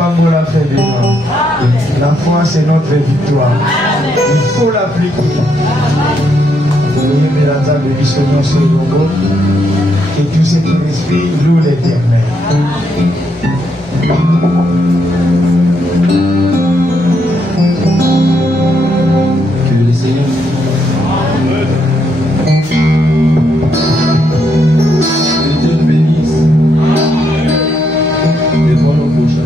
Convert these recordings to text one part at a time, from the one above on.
foi nous la fait vivre. La foi, c'est notre victoire. Il faut l'appliquer. La table de l'histoire sur le logo. Et tout cet esprit loue l'éternel. Que le Seigneur Dieu nous bénisse. Devant nos bouches,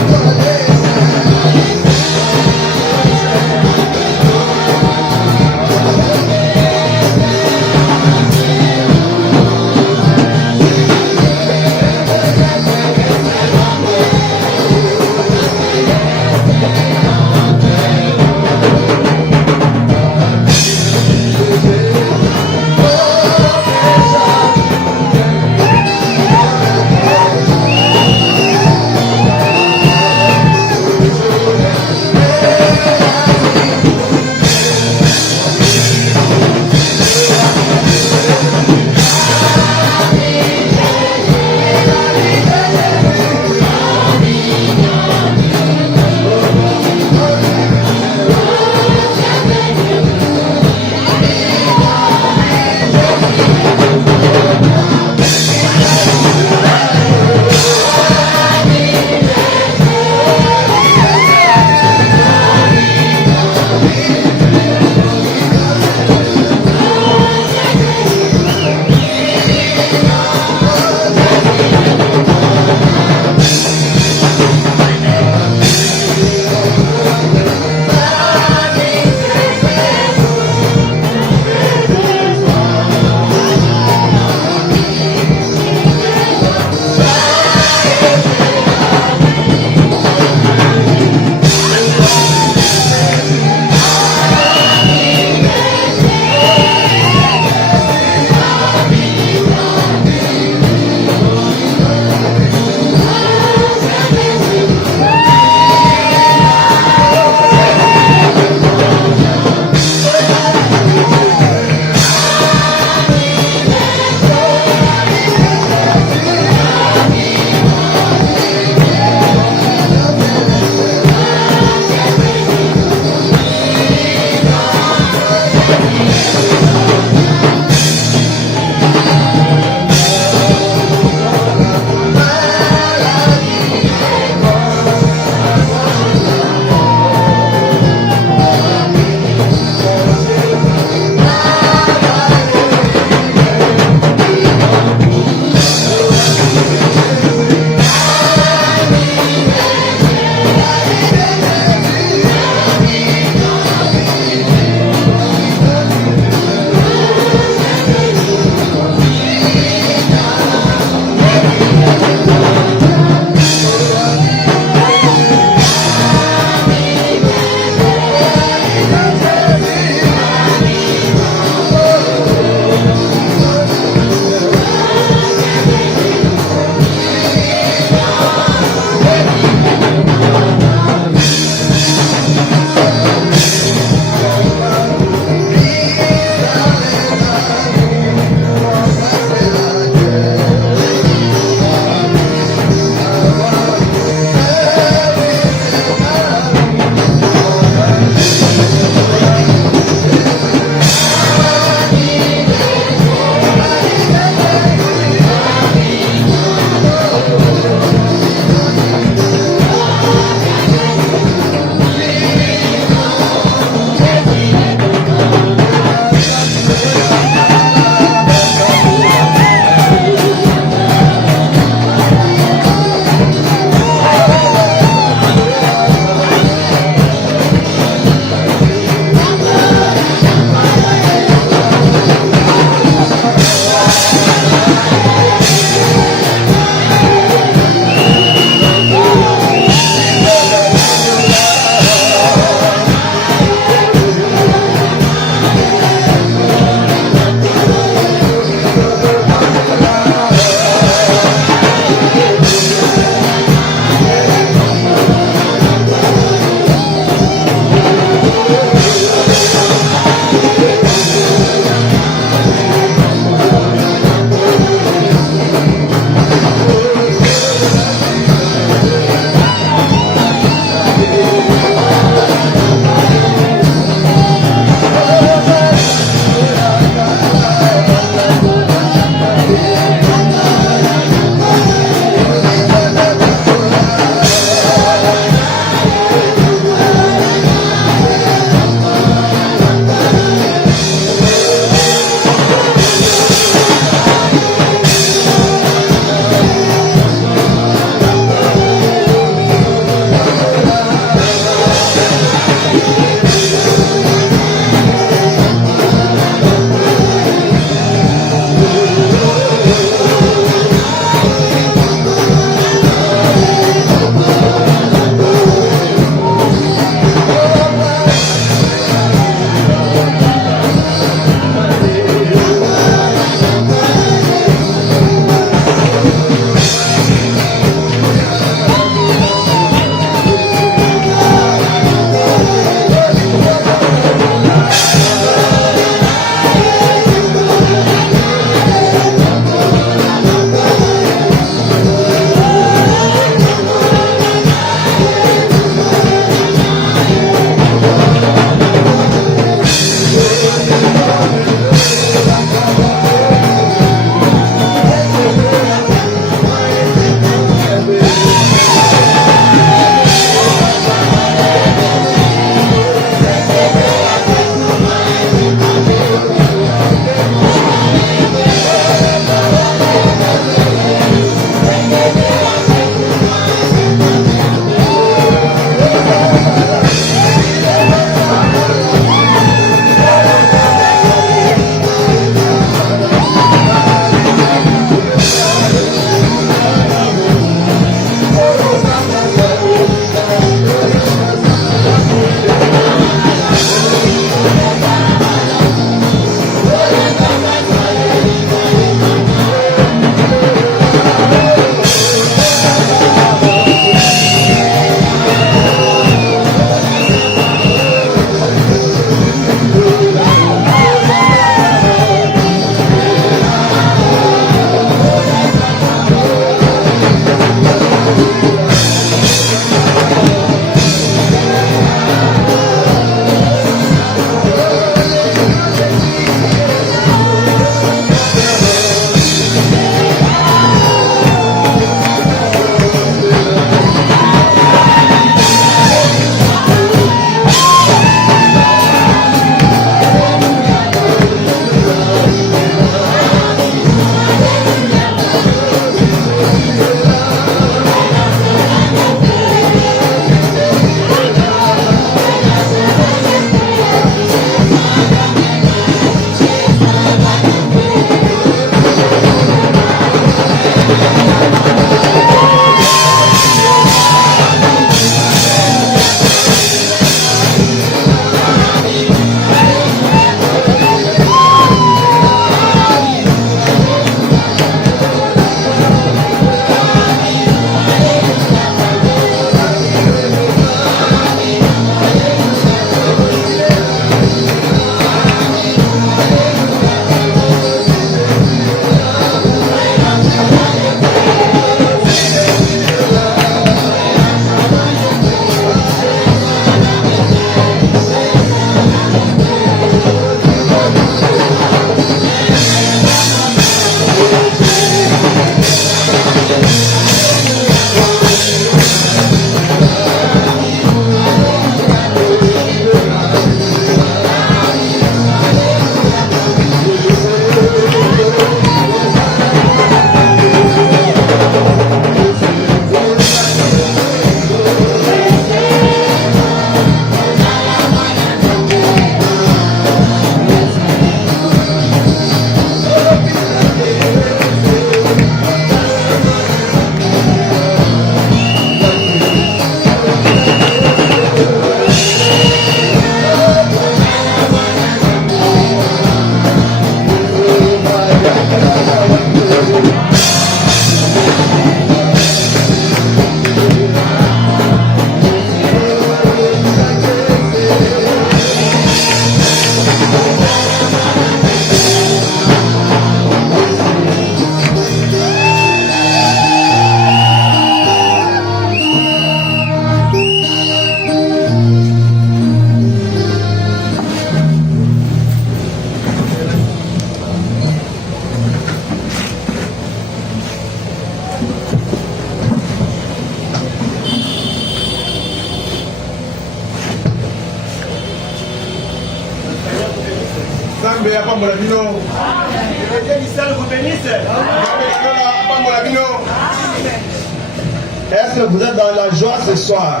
Est-ce que vous êtes dans la joie ce soir?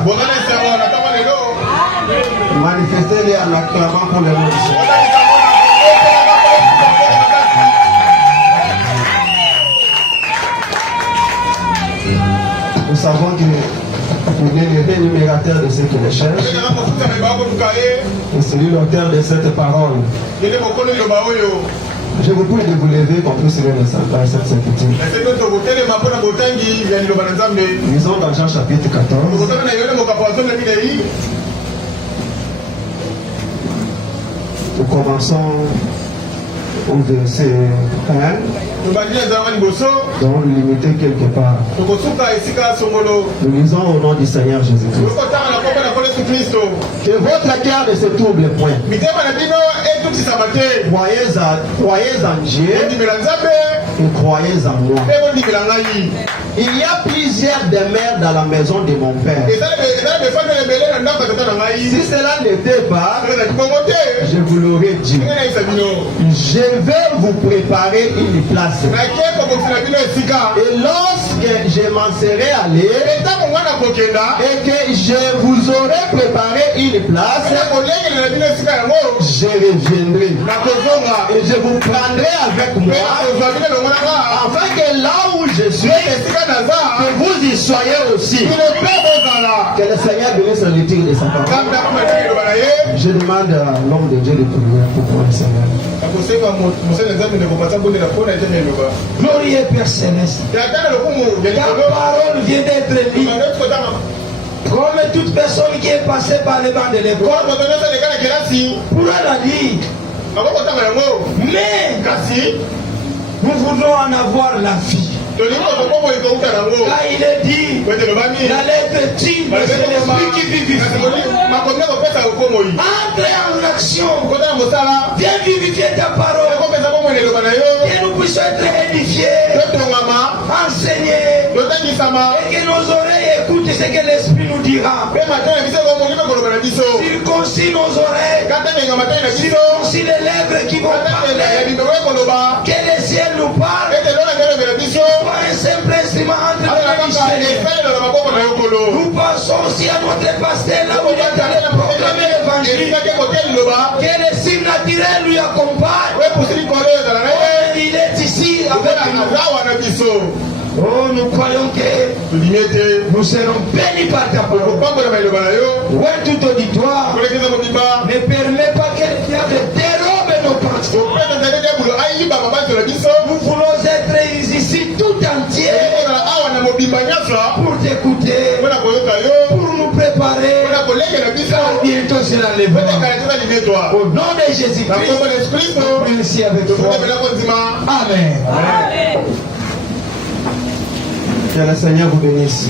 Manifestez-les en acclamant pour le nom du Seigneur. Nous savons que il est le rémunérateur de ceux qui le cherchent. Et celui l'auteur de cette parole. Je vous prie de vous lever qu'on puisse lire cette écriture. Lisons dans Jean chapitre 14. Nous commençons au verset 1. Donc limité quelque part. Nous lisons au nom du Seigneur Jésus-Christ. Que votre cœur ne se trouble point. Croyez en Dieu et croyez en moi. Il y a plusieurs demeures dans la maison de mon Père. Si cela n'était pas, je vous l'aurais dit. Je vais vous préparer une place. Et lorsque je m'en serai allé et que je vous aurai préparé une place, je reviendrai et je vous prendrai avec moi, afin que là où je suis, que vous y soyez aussi. Que le Seigneur bénisse le tir de sa parole. Je demande à l'homme de Dieu de prier pour le Seigneur. Glorieux Père Céleste, ta parole vient d'être lue. Comme toute personne qui est passée par les bancs de l'école pourra la lire. Mais nous voulons en avoir la vie. Car il est dit, la lettre dit, c'est l'esprit qui vivifie. Entre en action. Viens vivifier ta parole. Que nous puissions être édifiés, enseignés, et que nos oreilles écoutent ce que l'esprit nous dira. Circoncis nos oreilles, circoncis les lèvres qui vont parler. Que le ciel nous parle. Un simple instrument entre les mains. Nous passons aussi à notre pasteur là où il est allé proclamer l'évangile. Que les signes naturels lui accompagnent. Il est ici avec nous. Oh, nous croyons que nous serons bénis par ta parole. Ouais, tout auditoire ne permet pas que le diable dérobe nos pensées. Nous voulons être ici tout entier pour t'écouter, pour nous préparer, car bientôt c'est l'enlèvement. Au nom de Jésus-Christ, nous prions ici avec toi. Amen. Que le Seigneur vous bénisse.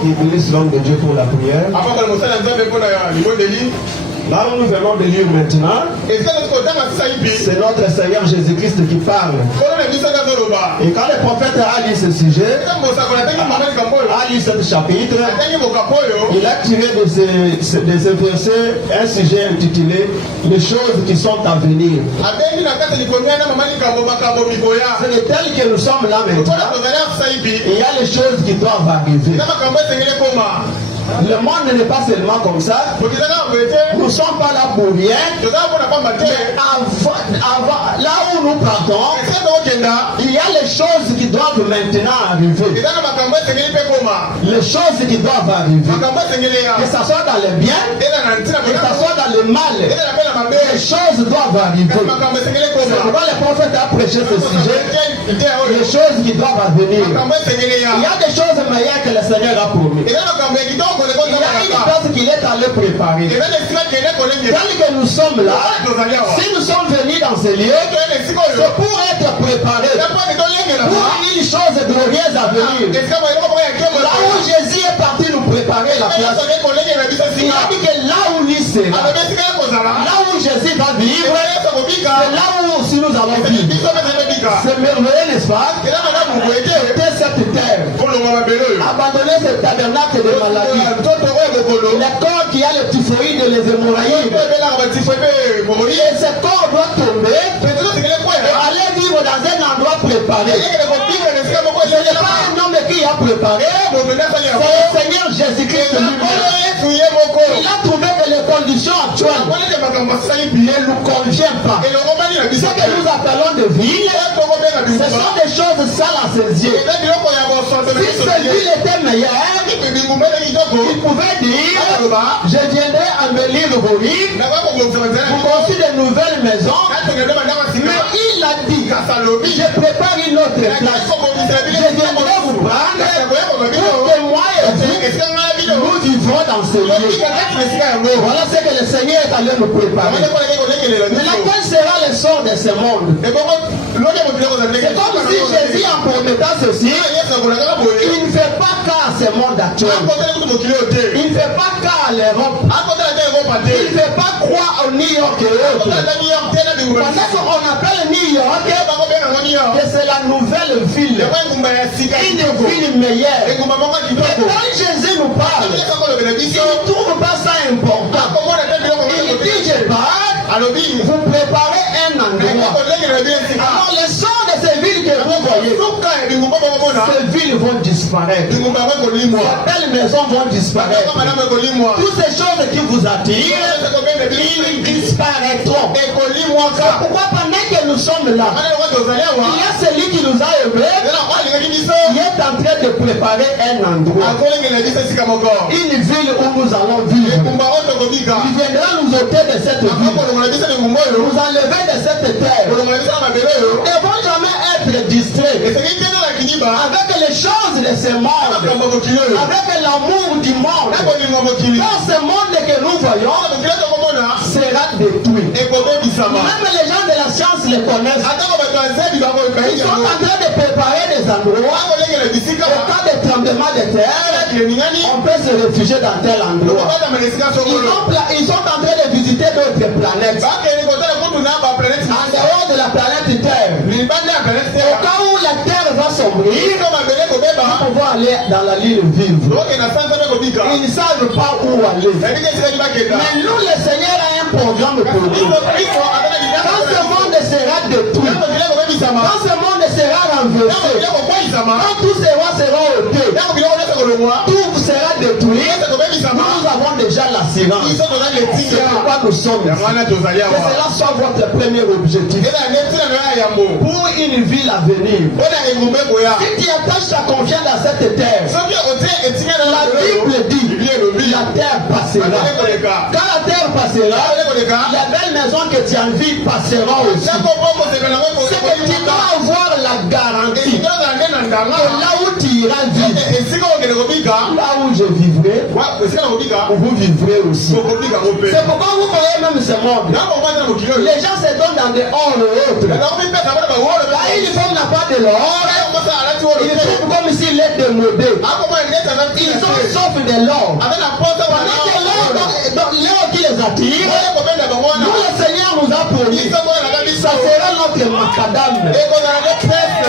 Qu'il bénisse l'homme de Dieu pour la prière. Là où nous venons de lire maintenant, c'est notre Seigneur Jésus-Christ qui parle. Et quand le prophète a lu ce sujet, a lu ce chapitre, il a tiré de ces versets un sujet intitulé Les choses qui sont à venir. C'est tel que nous sommes là maintenant. Il y a les choses qui doivent arriver. Le monde n'est pas seulement comme ça. Nous ne sommes pas là pour rien. Mais là où nous partons, il y a les choses qui doivent maintenant arriver. Les choses qui doivent arriver. Que ce soit dans le bien, que ce soit dans le mal, les choses doivent arriver. C'est pourquoi le prophète a prêché ce sujet. Les choses qui doivent venir. Il y a des choses meilleures que le Seigneur a promis. Il y a une place qu'il est allé préparer. Tel que nous sommes là, si nous sommes venus dans ce lieu, c'est pour être préparés pour une chose glorieuse à venir. Là où Jésus est parti nous préparer la place, il a dit que là où lui sera, là où Jésus va vivre, c'est là où aussi nous allons vivre. C'est merveilleux, n'est-ce pas? Quitter cette terre, abandonner ce tabernacle de maladie, le corps qui a le typhoïde et les hémorragies. Et ce corps doit tomber et aller vivre dans un endroit préparé. Ce n'est pas un homme qui a préparé, c'est le Seigneur Jésus-Christ lui-même. Il a trouvé que les conditions actuelles ne nous conviennent pas. Ce que nous appelons de ville, ce sont des choses sales à ses yeux. Si cette ville était meilleure, il pouvait dire, je viendrai embellir vos rives, vous construire de nouvelles maisons. Mais il a dit, je prépare une autre place. Je viendrai vous prendre pour que moi et vous, nous vivons dans ce lieu. Voilà ce que le Seigneur est allé nous préparer. Mais laquelle sera le sort de ce monde? C'est comme si Jésus, en promettant ceci, il ne fait pas cas à ce monde actuel. Il ne fait pas cas à l'Europe. Il ne fait pas croire au New York et autres. Parce qu'on appelle New York que c'est la nouvelle ville. Une ville meilleure. Et quand Jésus nous parle, il ne trouve pas ça important. Il dit, je parle, vous préparez un endroit. Alors les sons de ces villes que vous voyez, ces villes vont disparaître. Certaines maisons vont disparaître. Toutes ces choses qui vous attirent, ils disparaîtront. C'est pourquoi pendant que nous sommes là, il y a celui qui nous a aimés, il est en train de préparer un endroit. Une ville où nous allons vivre. Il viendra nous ôter de cette ville. Nous enlever de cette terre. Nous ne vont jamais être distraits avec les choses de ce monde, avec l'amour du monde. Dans ce monde que nous voyons sera détruit. Même les gens de la science les connaissent. Ils sont en train de préparer des endroits. Au cas de tremblement de terre, on peut se réfugier dans tel endroit. Ils sont en train de visiter d'autres planètes. En dehors de la planète Terre. Au cas où la Terre va sombrer, nous pouvons aller dans la ligne vivre. Ils ne savent pas où aller. Mais nous, le Seigneur a un programme pour nous. Quand ce monde sera détruit, quand ce monde sera renversé, quand tous ces rois seront ôtés, tout sera détruit, nous avons déjà l'assurance. C'est pourquoi nous sommes ici. Que cela soit votre premier objectif. Pour une ville à venir. Si tu attaches ta confiance à cette terre, la Bible dit la terre passera. Quand la terre passera, les belles maisons que tu envies passeront aussi. C'est que tu dois avoir la garantie que là où tu iras vivre, là où je vivrai, vous vivrez aussi. C'est pourquoi vous voyez même ce monde. Les gens se donnent dans des or et autres. Là, ils n'a pas de l'or. Ils trouvent comme s'il est démodé. Ils ont sauf de l'or. Pendant que l'or qui les attire, nous le Seigneur nous a promis. Ça sera notre macadam.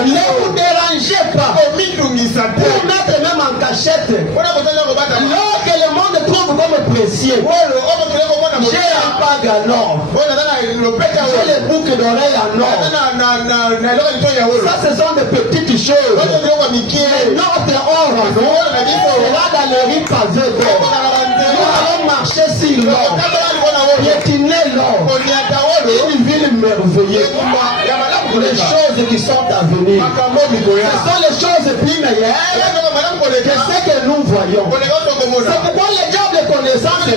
Ne vous dérangez pas. Pour mettre même en cachette. L'or que le monde trouve comme précieux. J'ai un bague en or. J'ai les boucles d'oreilles en or. Ça, ce sont des petites choses. Notre or en or, c'est là dans le riz pavé d'or. Nous allons marcher sur l'or. Piétiner l'or. Une ville merveilleuse. Les choses qui sont à venir. Ce sont les choses plus meilleures que ce que nous voyons. C'est pourquoi les diables de connaissance là,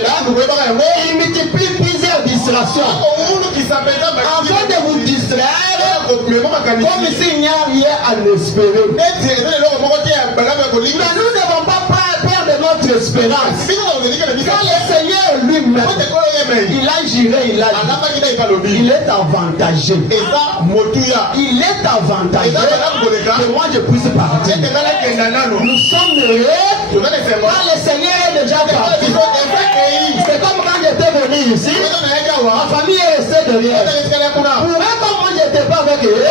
ils multiplient plusieurs distractions. Afin de vous distraire, comme s'il n'y a rien à espérer. Mais nous ne devons pas perdre notre espérance. Quand le Seigneur lui-même, il a géré, il est avantagé. Il est avantagé que moi je puisse partir. Nous sommes heureux quand le Seigneur est déjà parti. C'est comme quand j'étais j'étais venu ici, ma famille est restée derrière. Pour eux, comme moi j'étais pas avec eux,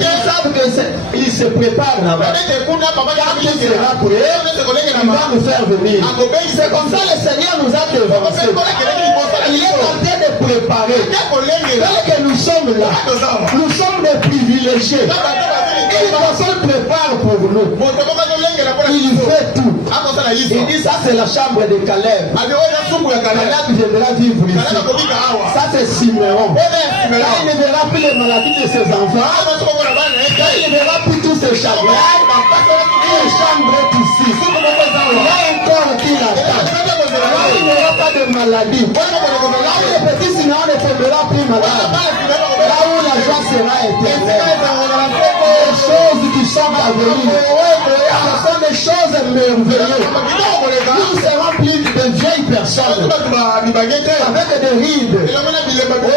ils savent qu'ils se préparent là-bas. Quand il sera prêt, il va nous faire venir. C'est comme ça le Seigneur nous a devancés. Il est en train de préparer. Tel que nous sommes là, nous sommes des privilégiés. Une personne prépare pour nous. Il fait tout. Il dit ça c'est la chambre de Caleb. Caleb viendra vivre ici. Ça c'est Siméon. Il ne verra plus les maladies de ses enfants. Il ne verra plus tous ses chagrins. Une chambre est ici. Il y a un corps qui l'attend. Là il n'y aura pas de maladie. Là où le petit Siméon ne tombera plus malade. Là où la joie sera éternelle. Les choses qui sont à venir, ce sont des choses merveilleuses. Nous serons plus de vieilles personnes avec des rides au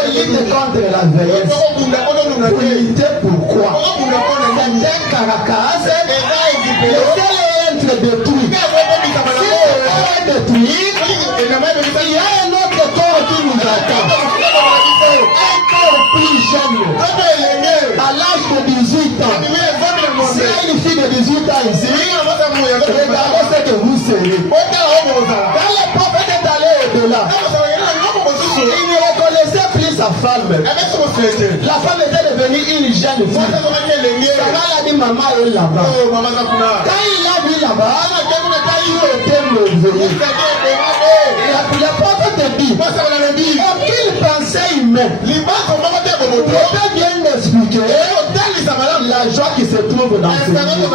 lutte contre la vieillesse. Pour lutter pourquoi? C'est un caracas. Laissez-le être détruit. Si c'est détruit, il y a un autre corps qui nous attend. Un corps plus jeune. À l'âge de 18 ans. S'il y a une fille de 18 ans ici, regardez ce que vous serez. Quand le prophète est allé au-delà, il ne reconnaissait plus sa femme. La femme était devenue une jeune fille. Sarah a dit maman est là-bas. Quand il a vu là-bas, il était merveilleux. Le prophète te dit, aucune pensée humaine ne peut bien expliquer la joie qui se trouve dans ce lieu.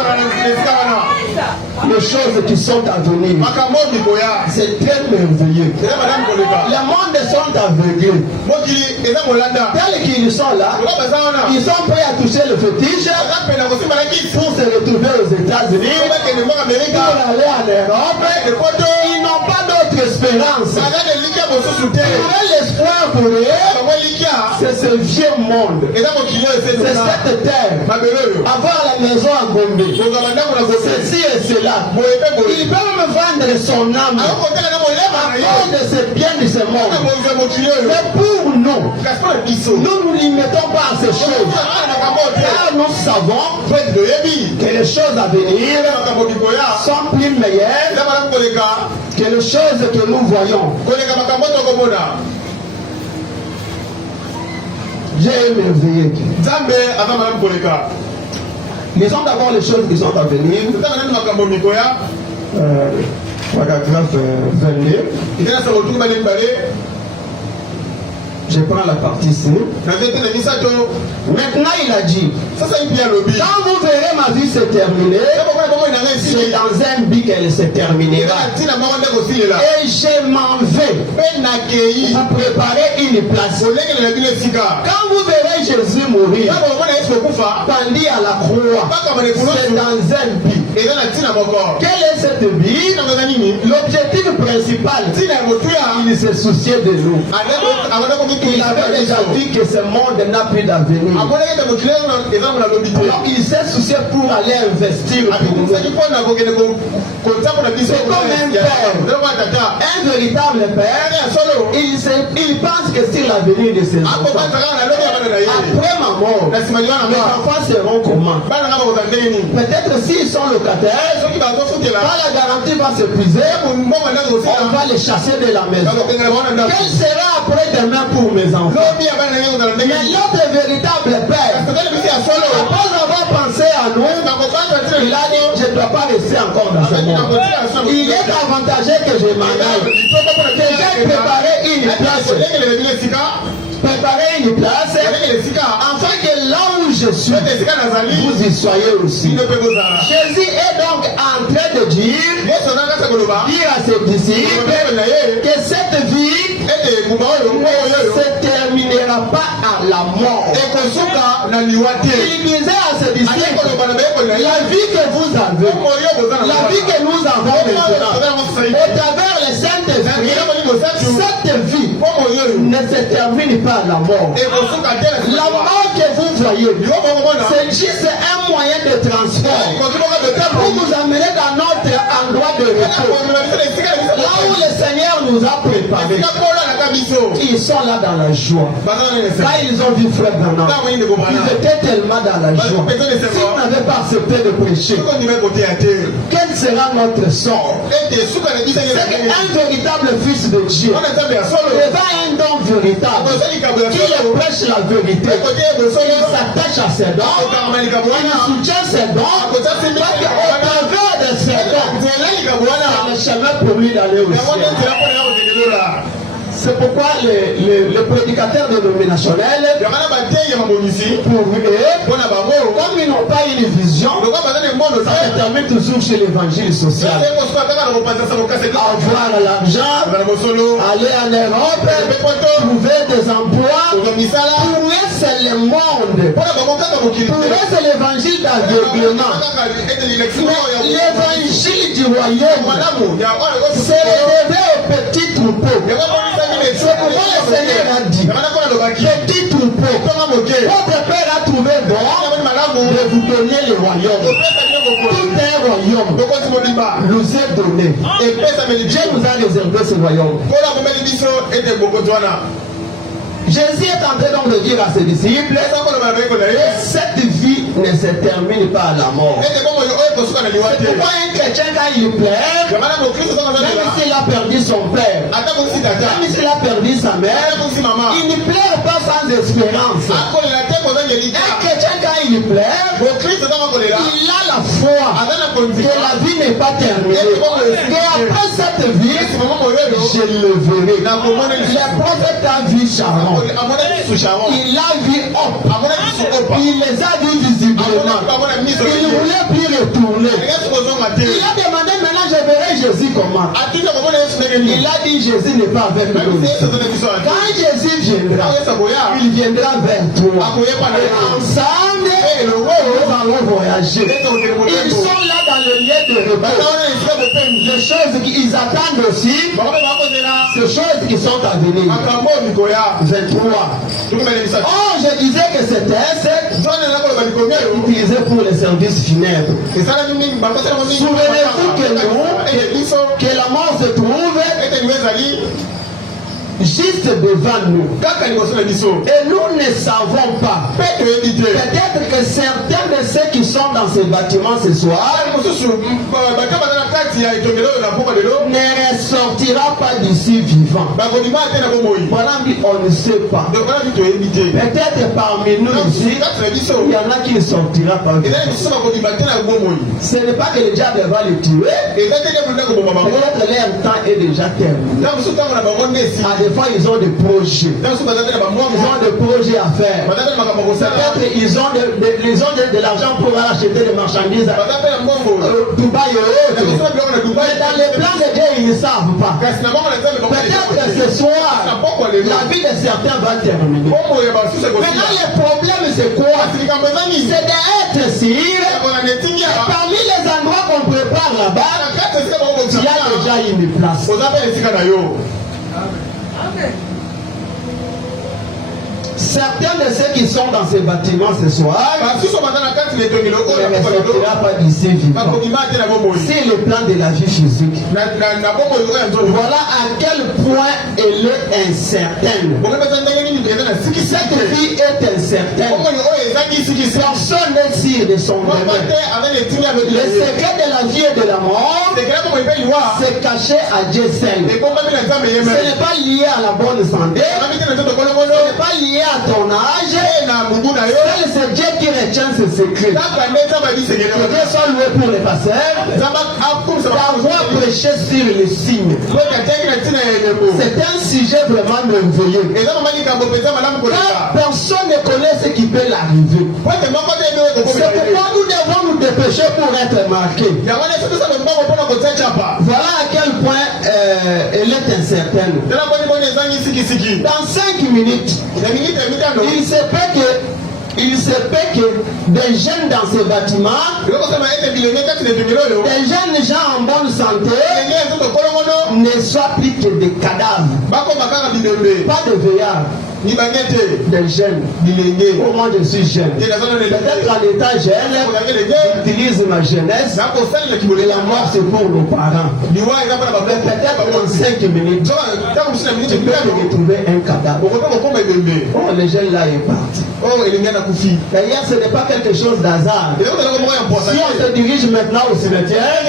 Les choses qui sont à venir, c'est très merveilleux. Les mondes sont aveuglés. Tels qu'ils sont là, ils sont prêts à toucher le fétiche pour se retrouver aux États-Unis, pour aller en Europe. Ils n'ont pas d'autre espérance. L'espoir pour eux, c'est ce vieux monde. C'est cette terre. Avoir la maison à Gombe. Ceci et cela. Ils peuvent me vendre son âme à cause de ce bien de ce monde. Mais pour nous, nous ne nous mettons pas à ces choses. Car nous savons que les choses à venir sont plus meilleures que les choses que nous voyons. J'ai émerveillé. Lisons d'abord les choses qui sont à venir. Paragraphe 22. Je prends la partie C. Maintenant il a dit, quand vous verrez ma vie se terminer, c'est dans un but qu'elle se terminera. Et je m'en vais vous préparer une place. Quand vous verrez Jésus mourir, pendu à la croix, c'est dans un but. Quel est cette but? L'objectif principal, il se souciait de nous. Il avait déjà dit que ce monde n'a plus d'avenir. Alors il s'est soucié pour aller investir pour nous. C'est comme un père, un véritable père. Il pense que c'est l'avenir de ses enfants. Après ma mort, mes enfants seront comment? Peut-être s'ils sont locataires, quand la garantie va s'épuiser, on va les chasser de la maison. Quel sera après demain pour mes enfants? Mais notre véritable père, après avoir pensé à nous, il a dit, je ne dois pas rester encore dans ce monde. Il est avantageux que je m'en aille. Que j'ai préparé une place. Préparer une place afin que là où je suis, vous y soyez aussi. Jésus est donc en train de dire à ses disciples que cette vie ne se terminera pas à la mort. Il disait à ses disciples, la vie que vous avez, la vie que nous avons maintenant, au travers les Saint-Esprit, cette vie ne se termine pas à la mort. La mort que vous voyez, c'est juste un moyen de transport pour vous amener dans notre endroit de repos. Là où le Seigneur nous nous a préparé. Ils sont là dans la joie. Quand ils ont vu Frère Branham, ils étaient tellement dans la joie. S'ils n'avaient pas accepté de prêcher, quel sera notre sort? C'est qu'un véritable fils de Dieu, devant un don véritable, qui prêche la vérité, il s'attache à ses dons, il soutient ses dons, parce qu'au travers de ses dons, c'est le chemin pour lui d'aller au ciel. C'est pourquoi les prédicateurs dénominationnels, pour eux, comme ils n'ont pas une vision, ça se termine toujours chez l'évangile social. Avoir l'argent, aller en Europe, trouver des emplois. Pour eux, c'est le monde. Pour eux, c'est l'évangile d'aveuglement. L'évangile du royaume, c'est réservé aux petits troupeaux. C'est pourquoi le Seigneur a dit, petit troupeau, votre Père a trouvé bon de vous donner le royaume. Tout un royaume nous est donné. Et Dieu nous a réservé ce royaume. Jésus est en train donc de dire à ses disciples, cette vie ne se termine pas à la mort. C'est pourquoi un chrétien, quand il pleure, même s'il a perdu son père, même s'il a perdu sa mère, il ne pleure pas sans espérance. Un chrétien, quand il pleure, il a la foi que la vie n'est pas terminée. Et après cette vie, je le verrai. Le prophète a vu Sharon. Il a vu Hop. Il les a vus visiblement. Il ne voulait plus retourner. Il a demandé maintenant, je verrai Jésus comment. Il a dit, Jésus n'est pas avec nous. Quand Jésus viendra, il viendra vers toi. Et ensemble, nous allons voyager. Ils sont là dans le lieu de repos. Les choses qu'ils attendent aussi, ces choses qui sont à venir. 23. Oh, je disais que c'était un secte utilisé pour les services funèbres. Souvenez-vous que la mort se trouve juste devant nous. Et nous ne savons pas. Peut-être que certains de ceux qui sont dans ce bâtiment ce soir ne ressortira pas d'ici vivant. On ne sait pas. Peut-être parmi nous ici, il y en a qui ne sortira pas vivant. Ce n'est pas que le diable va le tuer. Peut-être leur temps est déjà terminé. Des fois, ils ont des projets. Ils ont des projets à faire. Peut-être ils ont de l'argent pour acheter des marchandises à Dubaï et autres. Mais dans les plans de Dieu, ils ne savent pas. Peut-être que ce soir, la vie de certains va terminer. Maintenant, le problème, c'est quoi? C'est d'être sûr. Parmi les endroits qu'on prépare là-bas, il y a déjà une place. Certains de ceux qui sont dans ces bâtiments ce soir ne sortira pas d'ici vivant. C'est le plan de la vie physique. Voilà à quel point elle est incertaine. Cette vie est incertaine. Personne n'est sûr de son demeure. Le secret de la vie et de la mort, c'est caché à Dieu seul. Ce n'est pas lié à la bonne santé. Ce n'est pas lié à ton âge. C'est Dieu qui retient ce secret. Que Dieu soit loué pour les pasteurs d'avoir prêché sur les signes. C'est un sujet vraiment merveilleux. Car personne ne connaît ce qui peut l'arriver. C'est pourquoi nous devons nous dépêcher pour être marqués. Voilà à quel point elle est incertaine. Dans 5 minutes, il se peut que des jeunes dans ce bâtiment, des jeunes gens en bonne santé, ne soient plus que des cadavres. Pas de veillards. des jeunes. Au moins je suis jeune. Peut-être à l'état jeune, j'utilise ma jeunesse. Et la mort c'est pour nos parents. Mais peut-être en 5 minutes, tu peux te retrouver un cadavre. Oh, les jeunes là est parti. D'ailleurs, ce n'est pas quelque chose d'hasard. Si on se dirige maintenant au cimetière,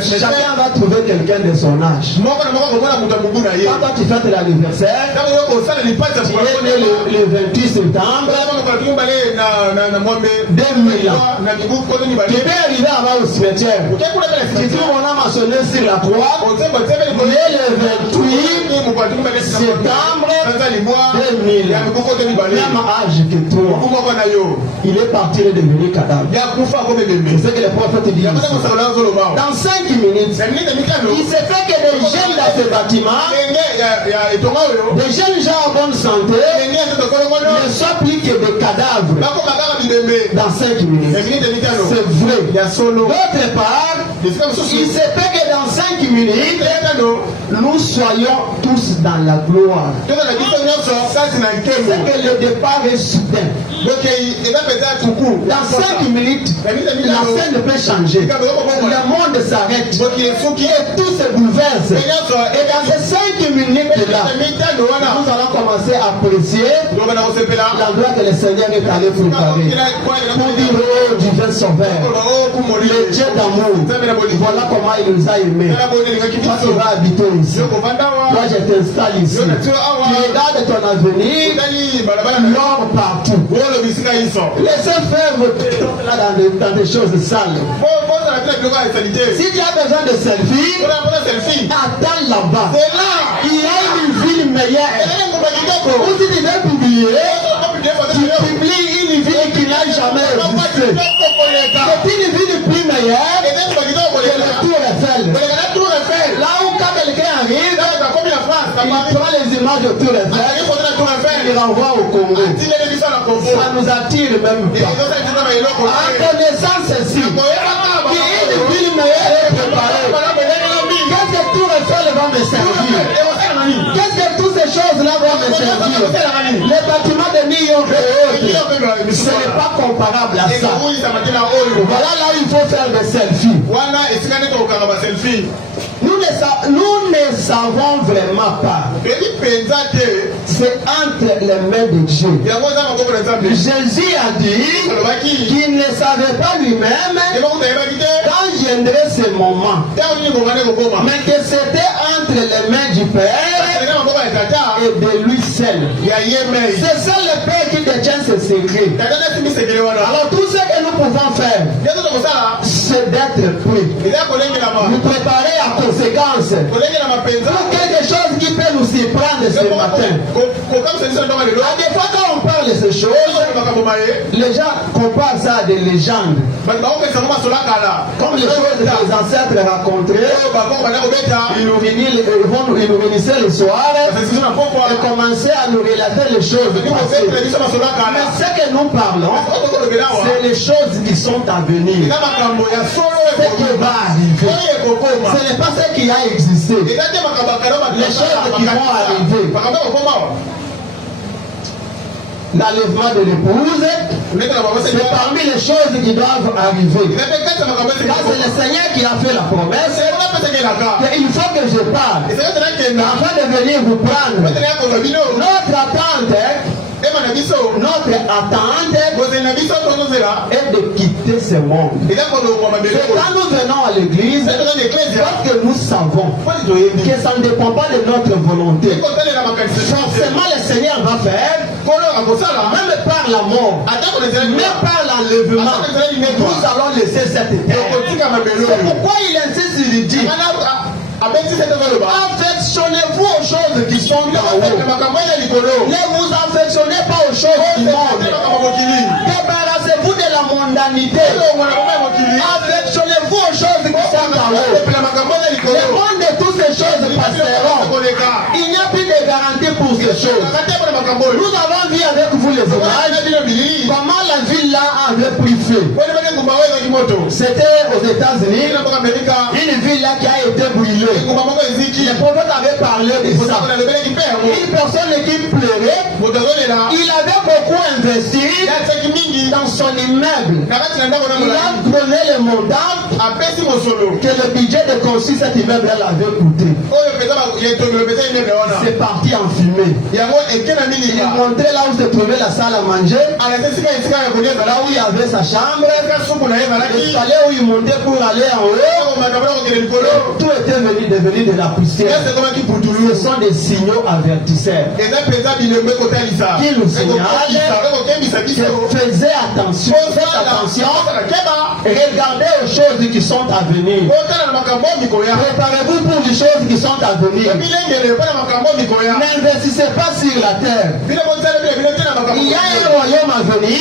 chacun va trouver quelqu'un de son âge. Quand toi tu fêtes l'anniversaire, tu es né le 28 septembre 2000 ans. Tu peux arriver avant au cimetière. Tu trouves mon âme mentionné sur la croix. Né le 28 septembre 2000. Même âge que toi. Il est parti et devenu cadavre. C'est ce que les prophètes disent. Dans 5 minutes, il s'est fait que des jeunes dans ce bâtiment, des jeunes gens en bonne santé, ne soient plus que des cadavres dans 5 minutes. C'est vrai. D'autre part, il s'est fait que dans 5 minutes, nous soyons tous dans la gloire. C'est que le départ est soudain. Dans 5 minutes, la scène peut changer. Le monde s'arrête. Et tout se bouleverse. Et dans ces 5 minutes-là, nous allons commencer à apprécier l'endroit que le Seigneur est allé préparer. Pour dire oh divin sauveur, le Dieu d'amour, voilà comment il nous a aimés. Toi tu vas habiter ici. Toi je t'installe ici. Tu regardes ton avenir, l'or partout. Laissez faire votre temps là dans des choses sales. Si tu as besoin de selfie, attends là-bas. Il y a une ville meilleure. Ou si tu veux publier, tu publies une ville qui n'a jamais existé. C'est une ville plus meilleure que la Tour Eiffel. Là où quand quelqu'un arrive, il prend les images de Tour Eiffel, il renvoie au Congo. Ça nous attire même pas. En connaissant ceci, une ville meilleure est préparée. Qu'est-ce que Tour Eiffel va me servir? Qu'est-ce que toutes ces choses-là vont me servir? Les bâtiments de New York et autres, ce n'est pas comparable à ça. Voilà là où il faut faire des selfies. Nous ne savons vraiment pas. C'est entre les mains de Dieu. Jésus a dit qu'il ne savait pas lui-même quand viendrait ce moment. Mais que c'était entre les mains du Père et de lui seul. C'est ça le Père qui détient ce secret. Alors tout ce que nous pouvons faire, c'est d'être prêts. Nous préparer à conséquence pour quelque chose qui peut nous surprendre ce matin. À des fois quand on parle de ces choses, les gens comparent ça à des légendes. Comme les choses que les ancêtres racontaient, ils nous réunissaient le soir et commençaient à nous relater les choses passées. Mais ce que nous parlons, c'est les choses qui sont à venir. Ce qui va arriver. Ce n'est pas ce qui a existé. Les choses qui vont arriver. L'enlèvement de l'épouse, c'est parmi les choses qui doivent arriver. Là, c'est le Seigneur qui a fait la promesse. Il faut que je parle afin de venir vous prendre. Notre attente est de quitter ce monde. Et quand nous venons à l'église, parce que nous savons que ça ne dépend pas de notre volonté. Forcément, le Seigneur va faire, même par la mort, même par l'enlèvement, nous allons laisser cette terre. C'est pourquoi il insiste, il dit, affectionnez-vous aux choses qui sont en haut. Ne vous affectionnez pas aux choses du monde. Débarrassez-vous de la mondanité. Affectionnez-vous aux choses qui sont en haut. Le monde de toutes ces choses passeront. Il n'y a plus de garantie pour ces choses. Nous avons vu avec vous les images comment la ville là avait pris feu. C'était aux États-Unis, une ville là qui a été brûlée. Les prophètes avaient parlé de ça. Une personne personne qui pleurait, il avait beaucoup investi dans son immeuble. Il a donné le montant que le budget de construire cet immeuble avait coûté. C'est parti en fumée. Il montrait là où se trouvait la salle à manger, là où il y avait sa chambre, il fallait où il montait pour aller en haut. Tout était devenu de la poussière. Ce sont des signaux avertisseurs qui nous signalent que faisait attention, faites attention, regardez aux choses qui sont à venir. Préparez-vous pour les choses qui sont à venir. N'investissez pas sur la terre. Il y a un royaume à venir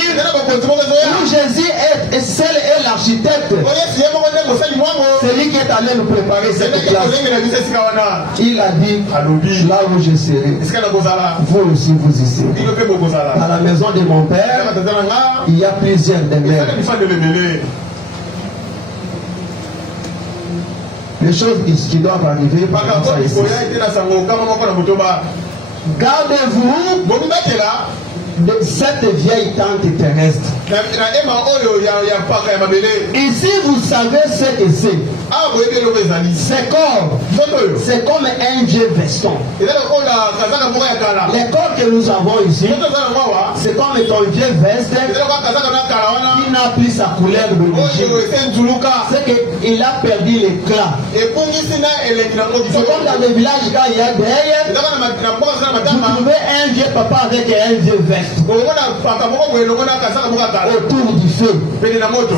où Jésus est seul et l'architecte. C'est lui qui est allé nous préparer cette classe. Il a dit, là où je serai, vous aussi vous y serez. À la maison de mon père, il y a plusieurs demeures. Les choses qui doivent arriver. Gardez-vous de cette vieille tente terrestre. Ici, vous savez ce que c'est. C'est comme un vieux veston. Les corps que nous avons ici, c'est comme ton vieux veste qui n'a plus sa couleur d'origine. C'est qu'il a perdu l'éclat. C'est comme dans les villages quand il y a derrière, vous trouvez un vieux papa avec un vieux veste. Autour du feu.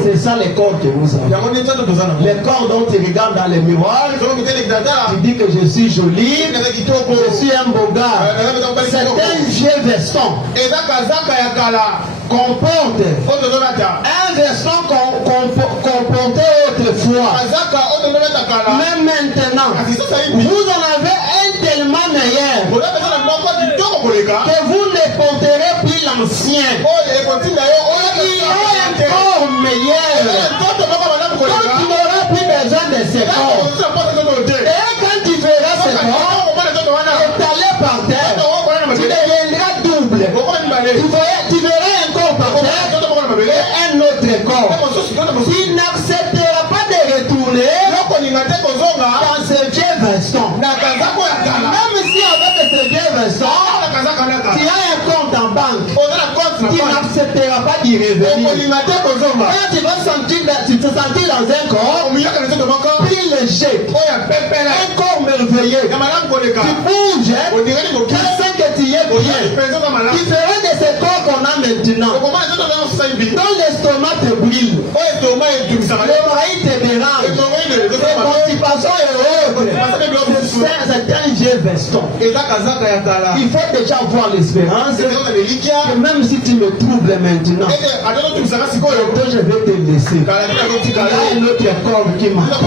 C'est ça les corps que nous avons. Les corps dont tu regardes dans les miroirs, tu dis que je suis joli, je suis un beau gars. C'est un vieux veston. Comporte un veston qu'on portait autrefois. Mais maintenant, vous en avez un tellement meilleur que vous ne porterez plus l'ancien. Il y a un corps meilleur. Quand tu n'auras plus besoin de ces corps. Et quand tu verras ces corps étalés par terre, tu deviendras double. Tu verras un corps par terre et un autre corps. Tu n'accepteras pas de retourner dans ce vieux veston. Même si avec ce vieux veston, tu as un compte en banque, tu n'accepteras pas d'y revenir. Quand tu vas te sentir dans un corps plus léger, un corps merveilleux, tu bouges, tu sais que tu y es bien. Différent de ce corps qu'on a maintenant, quand l'estomac te brûle, l'oreille te dérange, les constipations et autres, c'est un vieux veston. Il faut déjà voir l'espérance que même si tu me troubles maintenant, je vais te laisser. Il y a un autre corps qui m'attend.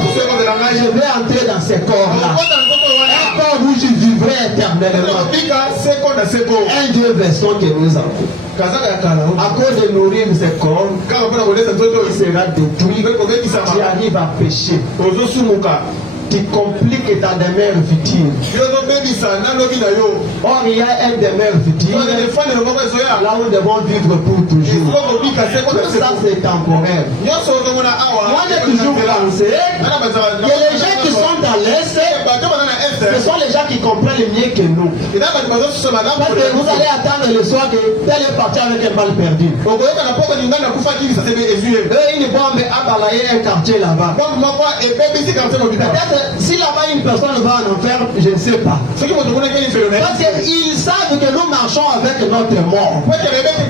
Je vais entrer dans ces corps-là. Un corps où je vivrai éternellement. Un Dieu veston que nous avons. À cause de nourrir ces corps, il sera détruit. Tu arrives à pécher. Tu compliques ta demeure future. Or, il y a un demeure future là où nous devons vivre pour toujours. Ça, c'est temporaire. Moi, j'ai toujours pensé que les gens qui sont à l'Est, ce sont les gens qui comprennent mieux que nous. Parce que vous allez attendre le soir que tel est parti avec un balle perdu. Eux, une bombe a balayé un quartier là-bas. Peut-être si là-bas une personne va en enfer, je ne sais pas. Parce qu'ils savent que nous marchons avec notre mort.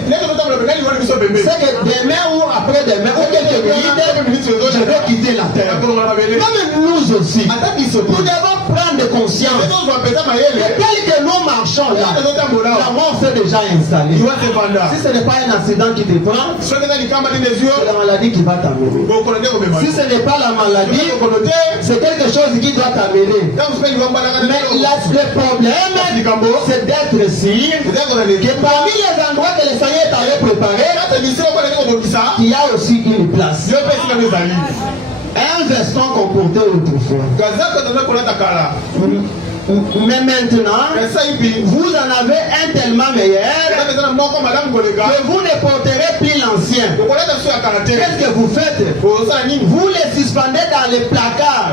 C'est que demain ou après-demain ou quelques minutes, je vais quitter la terre. Comme nous aussi, nous devons prendre conscience que tel que nous marchons là, la mort s'est déjà installée. Si ce n'est pas un accident qui te prend, c'est la maladie qui va t'amener. Si ce n'est pas la maladie, c'est quelque chose qui doit t'amener. Mais le problème, c'est d'être sûr que parmi les endroits que le Seigneur t'avait préparés, il y a aussi une place. Un veston qu'on portait autrefois. Mais maintenant, vous en avez un tellement meilleur que vous ne porterez plus l'ancien. Qu'est-ce que vous faites? Vous les suspendez dans les placards.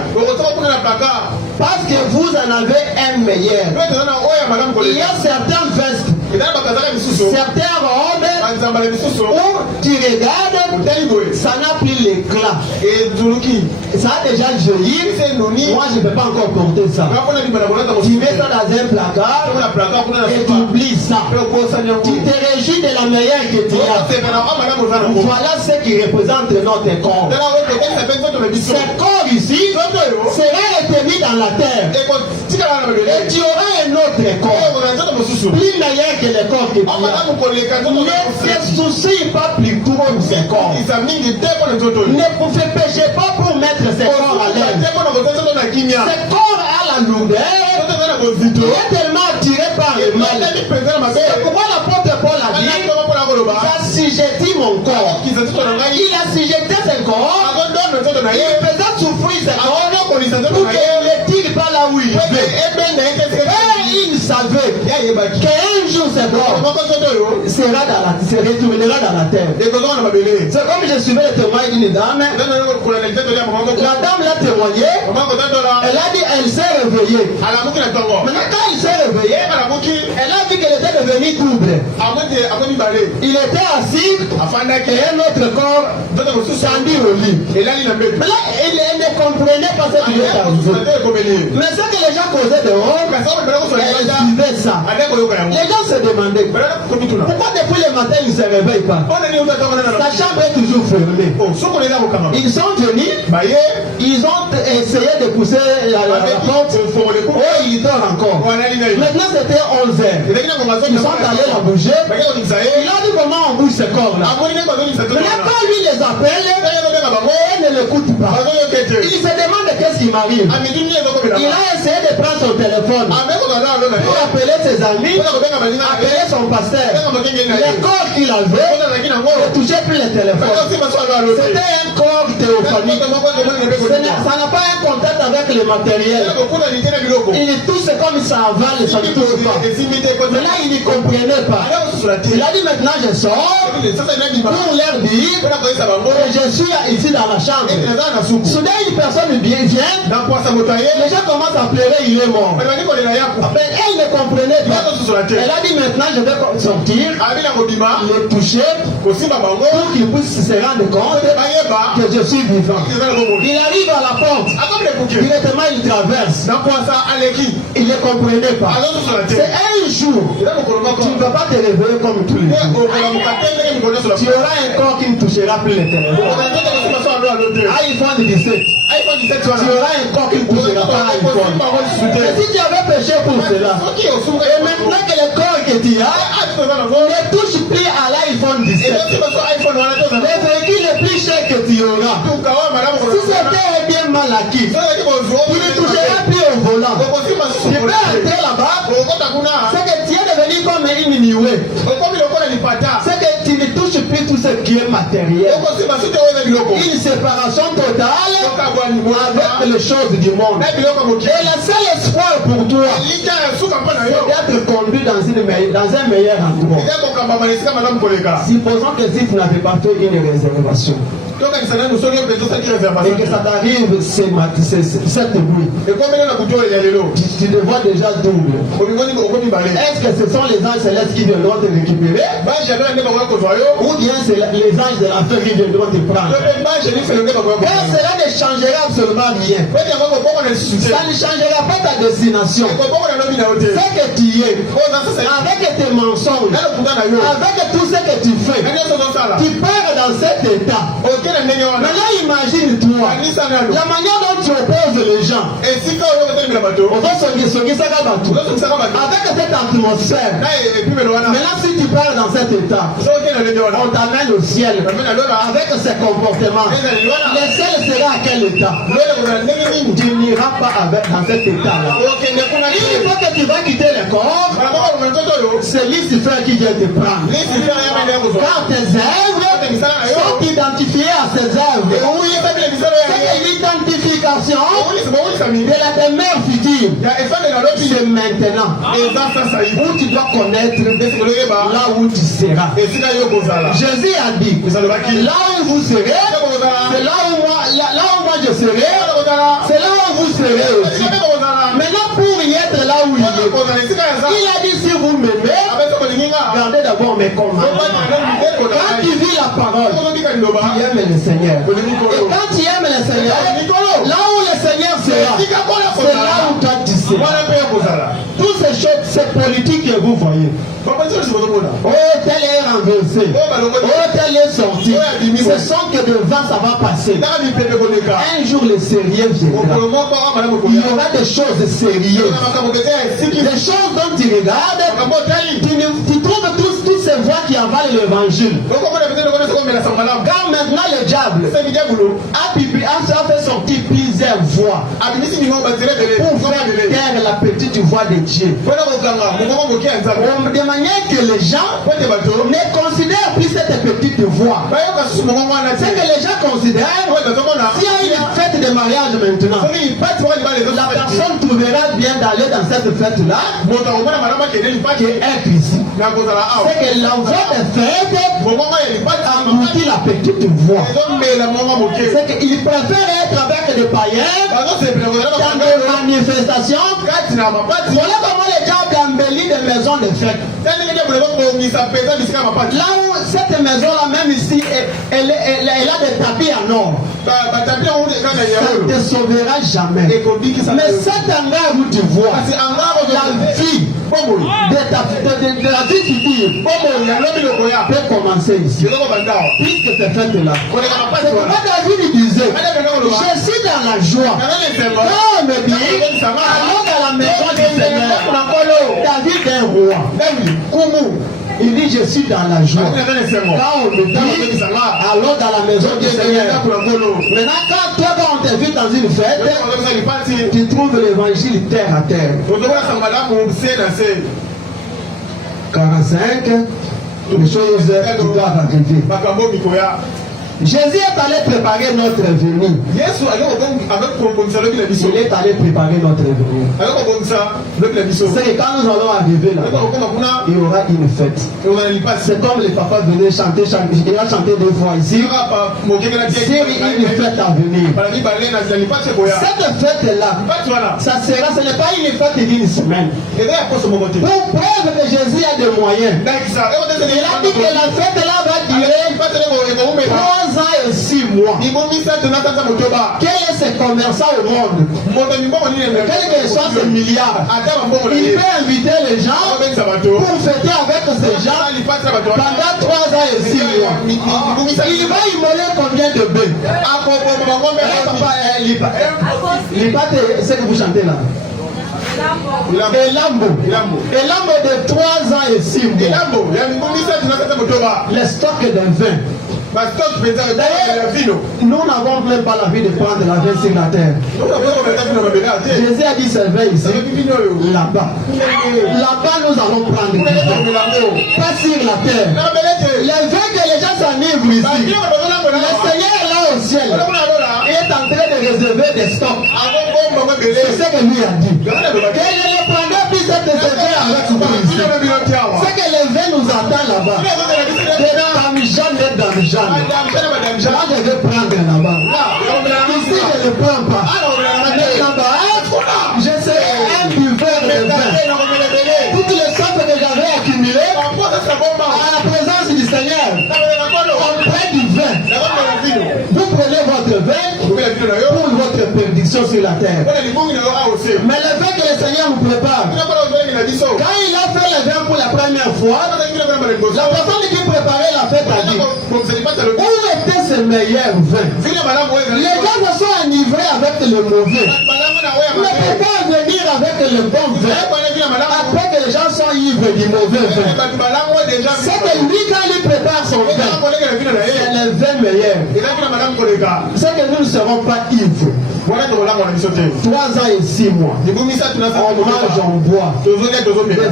Parce que vous en avez un meilleur. Il y a certaines vestes, certains robes où tu regardes, ça n'a plus l'éclat. Ça a déjà jailli. Moi je ne peux pas encore porter ça. Tu mets ça dans un placard et tu oublies ça. Tu te réjouis de la meilleure que tu as. Voilà ce qui représente notre corps. Ce corps ici sera retenu dans la terre. Et tu auras un autre corps plus meilleur que le corps que tu as. Ne te soucie pas plus tôt pour ce corps. Ne péchez pas pour mettre ce corps à l'aise. Ce corps a la lourdeur. Il est tellement attiré par le mal. C'est pourquoi l'apôtre Paul a dit, j'assujettis mon corps. Il a assujetté ce corps. Il faisait souffrir ce corps pour qu'il ne tire pas là où il veut. Et il savait qu'un jour ce corps se retournera dans la terre. C'est comme je suivais le témoignage d'une dame. La dame l'a témoigné. Elle a dit elle s'est réveillée. Maintenant quand elle s'est réveillée, elle a vu qu'elle était devenue double. Il était assis et un autre corps tendu au lit. Mais là elle ne comprenait pas ce qui était arrivé. Mais ce que les gens causaient dehors, elle suivait ça. Les gens se demandaient pourquoi depuis le matin ils ne se réveillent pas. Sa chambre est toujours fermée. Ils sont venus, ils ont essayé de pousser la porte. Oh, il dort encore. Maintenant c'était 11h. Ils sont allés la bouger. Il a dit comment on bouge ce corps là. Maintenant quand lui les appelle, elle ne l'écoute pas. Il se demande qu'est-ce qui m'arrive. Il a essayé de prendre son téléphone pour appeler ses amis, appeler son pasteur. Le corps qu'il avait ne touchait plus le téléphone. C'était un corps théophonique. Ça n'a pas un contact avec le matériel. Il touche comme ça avale, ça ne touche pas. Mais là il n'y comprenait pas. Il a dit maintenant je sors pour leur dire que je suis ici dans la chambre. Soudain une personne vient, les gens commencent à pleurer, il est mort. Mais elle ne comprenait pas. Elle a dit maintenant je vais sortir, le toucher pour qu'il puisse se rendre compte que je suis vivant. Il arrive à la porte, directement il traverse. Il ne comprenait pas. C'est un jour, tu ne vas pas te réveiller comme tous les jours. Tu auras un corps qui ne touchera plus le téléphone. iPhone 17. Tu auras un corps qui ne touchera pas iPhone. Et si tu avais péché pour cela, et maintenant que le corps que tu as ne touche plus à l'iPhone 17, le véhicule le plus cher que tu auras, si c'était bien mal acquis, tu ne toucheras plus au volant. Tu peux entrer là-bas, c'est que tu es devenu comme une niouée. C'est que tu ne touches plus tout ce qui est matériel. Une séparation totale avec les choses du monde. Et le seul espoir pour toi, c'est d'être conduit dans un meilleur endroit. Supposons que si tu n'avais pas fait une réservation, et que ça t'arrive cette nuit, tu te vois déjà double. Est-ce que ce sont les anges célestes qui viendront te récupérer, ou bien c'est les anges de la feu qui viendront te prendre? Car cela ne changera absolument rien. Ça ne changera pas ta destination. Ce que tu es, avec tes mensonges, avec tout ce que tu fais, tu pars dans cet état. Maintenant imagine-toi la manière dont tu opposes les gens avec cette atmosphère. Maintenant si tu pars dans cet état, on t'amène au ciel avec ce comportement. Le ciel sera à quel état? Tu n'iras pas dans cet état là. Il faut que tu vas quitter le corps c'est Lucifer qui vient te prendre. Car tes œuvres sont identifiées à ses œuvres. C'est l'identification de la demeure future. C'est maintenant où tu dois connaître là où tu seras. Jésus a dit, là où vous serez, c'est là où moi je serai, c'est là où vous serez aussi. Maintenant, pour y être là où il est, il a dit, si vous m'aimez, gardez d'abord mes commandements. Quand tu vis la parole, tu aimes le Seigneur. Et quand tu aimes le Seigneur, là où le Seigneur sera, c'est là où toi tu seras. Toutes ces choses, ces politiques que vous voyez. Oh, tel est renversé. Oh, tel est sorti. Ce sont que devant ça va passer. Un jour, le sérieux viendra. Il y aura des choses sérieuses. Des choses dont tu regardes, tu trouves toutes ces voix qui avalent l'évangile. Car maintenant, le diable a fait sortir plusieurs voix pour faire taire la petite voix de Dieu. De manière que les gens ne considèrent plus cette petite voix. C'est que les gens considèrent s'il y a une fête de mariage maintenant, la personne trouvera bien d'aller dans cette fête-là qu'être ici. C'est que l'envoi des fêtes engloutit la petite voix. C'est qu'il préfère être avec des païens dans des manifestations. Voilà comment les diables embellissent des maisons de fête. Là où cette maison-là, même ici, elle a des tapis en or. Ça ne te sauvera jamais. Mais cet hangar où tu vois la vie de la vie future peut commencer ici. Puisque c'est fait là. C'est pourquoi David disait, je suis dans la joie. Non, mais bien, allons dans la maison du Seigneur. David est roi. Il dit, je suis dans la joie. Quand on me dit, allons dans la maison du Seigneur. Maintenant, quand toi, on te vu dans une fête, tu trouves l'évangile terre à terre. 45, les choses qui doivent arriver. Jésus est allé préparer notre venue. Il est allé préparer notre venue. C'est que quand nous allons arriver là, il y aura une fête. C'est comme les papas venaient chanter, il a chanté 2 fois ici. C'est une fête à venir. Cette fête-là, ça sera, ce n'est pas une fête d'une semaine. Pour preuve que Jésus a des moyens. Il a dit que la fête-là va durer 3 ans et 6 mois. Quel est ce commerçant au monde? Quel que soit ce milliard, il peut inviter les gens pour fêter avec ces gens pendant 3 ans et 6 mois. Il va immoler combien de bœufs? C'est que vous chantez là. Et Lambo de 3 ans et 6 mois. Les stocks de vin. Nous n'avons même pas la vie de prendre la vin sur la terre. Jésus a dit c'est vin ici. Là-bas. Là-bas nous allons prendre du vin. Pas sur la terre. Les vins que les gens s'enivrent ici. Le Seigneur est là au ciel. Il est en train de réserver des stocks. C'est ce que lui a dit. Que je ne prendrai plus cette vin avec vous ici. C'est que le vin nous attend là-bas. Moi je vais prendre là-bas. Ici je ne prends pas. Mais là-bas, je serai un buveur de vin. Toutes les sortes que j'avais accumulées à la présence du Seigneur. On prend du vin. Vous prenez votre vin pour votre perdition sur la terre. Mais le vin que le Seigneur vous prépare, quand il a fait le vin pour la première fois, la personne qui préparait la fête a dit, où était ce meilleur vin? Les gens se sont enivrés avec le mauvais. Mais pourquoi venir avec le bon vin après que les gens sont ivres du mauvais vin? C'est que lui, quand il prépare son vin, c'est le vin meilleur. C'est que nous ne serons pas ivres. ans et 6 mois. On mange, on boit. De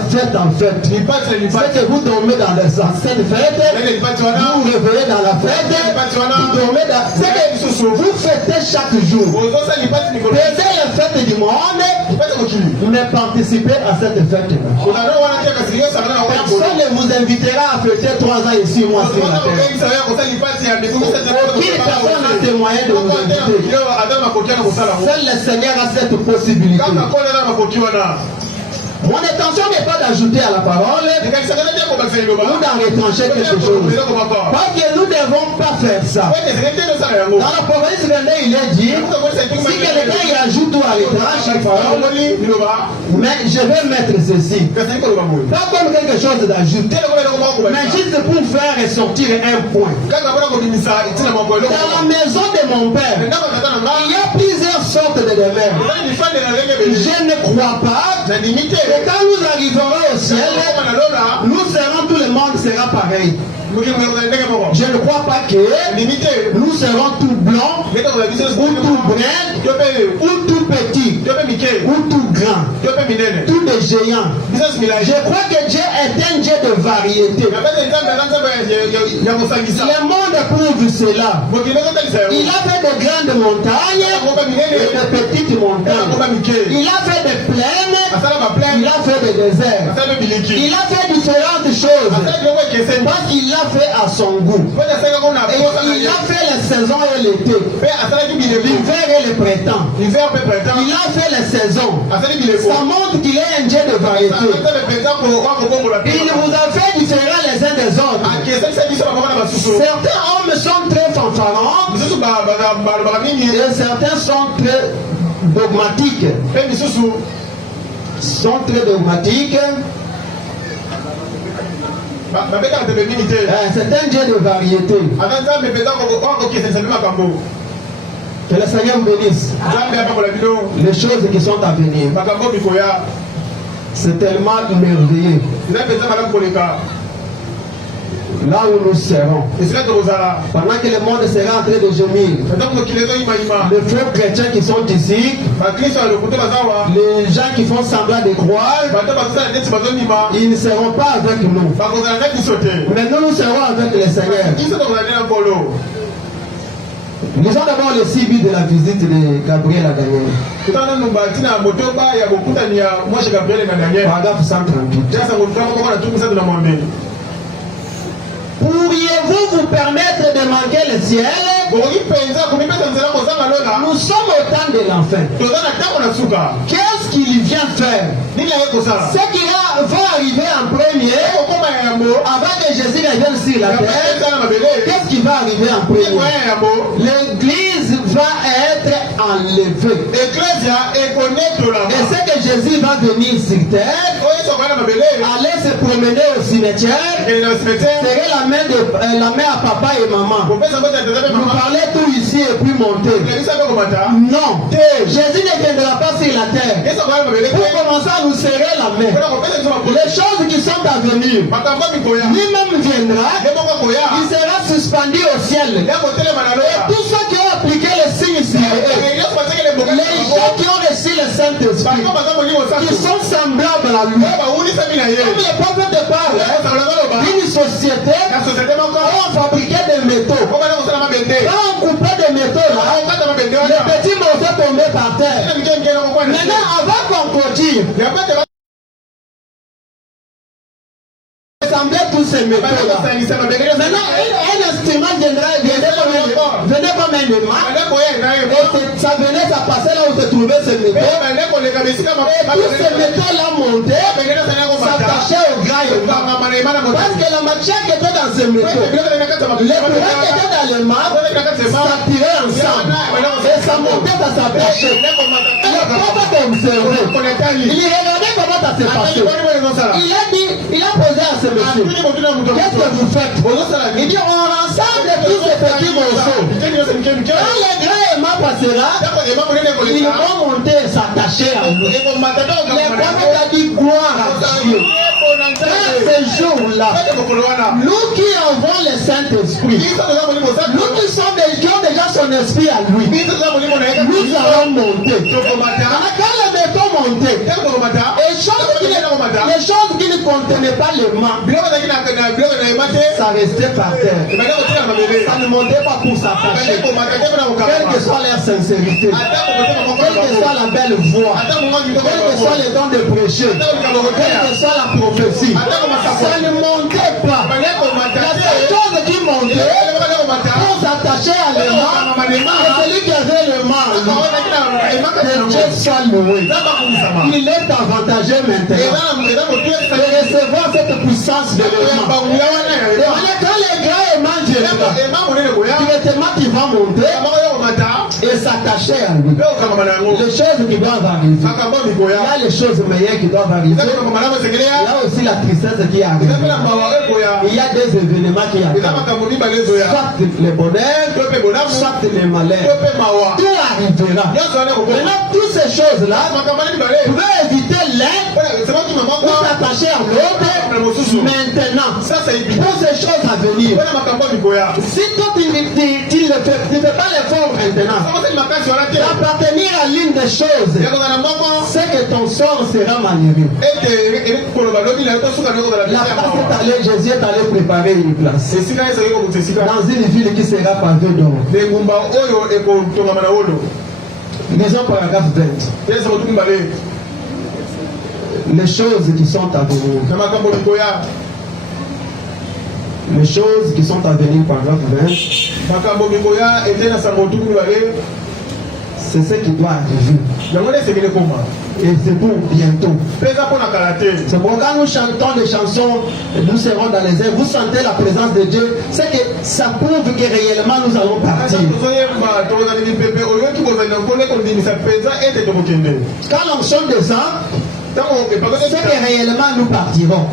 fête en fête. C'est que vous dormez dans cette fête. Vous vous réveillez dans la fête. Vous dormez dans... C'est que vous fêtez chaque jour. Faisez les fêtes du monde. Mais participez à cette fête-là. Personne ne vous invitera à fêter 3 ans et 6 mois sur la terre. Aucune personne n'a des moyens de vous inviter. Seul le Seigneur a cette possibilité. Mon intention n'est pas d'ajouter à la parole ou d'en retrancher quelque chose. Parce que nous ne devons pas faire ça. Dans la province vendée, il est dit, si quelqu'un y ajoute ou à retranche la parole, mais je vais mettre ceci. Pas comme quelque chose d'ajouter, mais juste pour faire ressortir un point. Dans la maison de mon père, il y a plusieurs sortes de demeures. Je ne crois pas. Et quand nous arriverons au ciel, nous serons, tout le monde sera pareil. Je ne crois pas que nous serons tout blancs, ou tout bruns, ou tout petits, ou tout grands, tous des géants. Je crois que Dieu est un Dieu de variété. Le monde prouve cela. Il a fait de grandes montagnes et de petites montagnes. Il a fait des plaines, il a fait des déserts. Il a fait différentes choses parce qu'il a fait à son goût. Et il a fait les saisons et l'été, l'hiver et le printemps. Il a fait les saisons. Ça montre qu'il est un Dieu de variété. Il vous a fait différents les uns des autres. Certains hommes sont très fanfarons et certains sont très dogmatiques. C'est un Dieu de variété. Que le Seigneur vous bénisse. Les choses qui sont à venir, c'est tellement merveilleux. Là où nous serons, pendant que le monde sera en train de gémir, les frères chrétiens qui sont ici, les gens qui font semblant de croire, ils ne seront pas avec nous. Mais nous serons avec le Seigneur. Lisons d'abord le CB de la visite de Gabriel à Daniel. Paragraphe 138. Pourriez-vous vous permettre de manquer le ciel? Nous sommes au temps de l'enfer. Qu'est-ce qu'il vient faire? Ce qui va arriver en premier, avant que Jésus ne vienne sur la terre, qu'est-ce qui va arriver en premier? L'église va être enlevée. Et c'est que Jésus va venir sur terre, aller se promener au cimetière, serrer la main à papa et maman, nous parler tout ici et puis monter. Non, Jésus ne viendra pas sur la terre pour commencer à nous serrer la main. Les choses qui sont à venir, lui-même viendra, il sera suspendu au ciel. Et tous ceux qui ont appliqué les signes sur eux, les gens qui ont reçu le Saint-Esprit, qui sont semblables à lui, comme le prophète parle, une société où on fabriquait des métaux. Quand on coupait des métaux là, les petits morceaux tombaient par terre. Maintenant, avant qu'on continue, assembler tous ces métaux là. Maintenant, un instrument venait comme un aimant. Ça venait, ça passait là où se trouvait ce métaux. Et tous ces métaux là montaient, s'attachaient au gras et parce que la matière qui était dans ce métaux, les courants qui étaient dans les mains, s'attiraient ensemble. Et ça montait, ça s'attachait. Le prophète observait. Il regardait comment ça s'est passé. Il a dit, il a posé à ce monsieur, qu'est-ce que vous faites? Il dit, on rassemble tous ces petits morceaux. Quand le grand aimant passera, ils vont monter et s'attacher à nous. Le prophète a dit gloire à Dieu. Dans ce jour-là, là, nous qui avons le Saint-Esprit, nous qui sommes qui ont déjà son esprit à lui, nous allons monter. Quand les bétons montaient, les choses qui ne contenaient pas les mains, ça restait par terre. Ça ne montait pas pour s'attacher. Quelle que soit leur sincérité, quelle que soit la belle voix, quel que soit les dons de prêcher, quelle que soit la prophétie, ça ne montait pas. La seule chose qui montait pour s'attacher à l'aimant, c'est celui qui avait le mal. Que Dieu soit loué. Il est avantagé maintenant de recevoir cette puissance de l'aimant. Quand les gars aimants directement qui vont monter et s'attacher à lui. Les choses qui doivent arriver. Il y a les choses meilleures qui doivent arriver. Il y a aussi la tristesse qui arrive. Il y a des événements qui arrivent. Soit les bonheurs, soit les malheurs. Tout arrivera. Maintenant, toutes ces choses-là, vous pouvez éviter l'un pour s'attacher à l'autre. Maintenant, pour ces choses à venir, si toi tu ne fais pas l'effort maintenant d'appartenir à l'une des choses, c'est que ton sort sera malheureux. La place est allée, Jésus est allé préparer une place dans une ville qui sera pavée d'or. Lisons paragraphe 20. Les choses qui sont à venir. Les choses qui sont à venir, paragraphe 20. C'est ce qui doit arriver. Et c'est pour bientôt. C'est pourquoi nous chantons des chansons, nous serons dans les airs. Vous sentez la présence de Dieu. C'est que ça prouve que réellement nous allons partir. Quand l'onction descend, c'est que réellement nous partirons.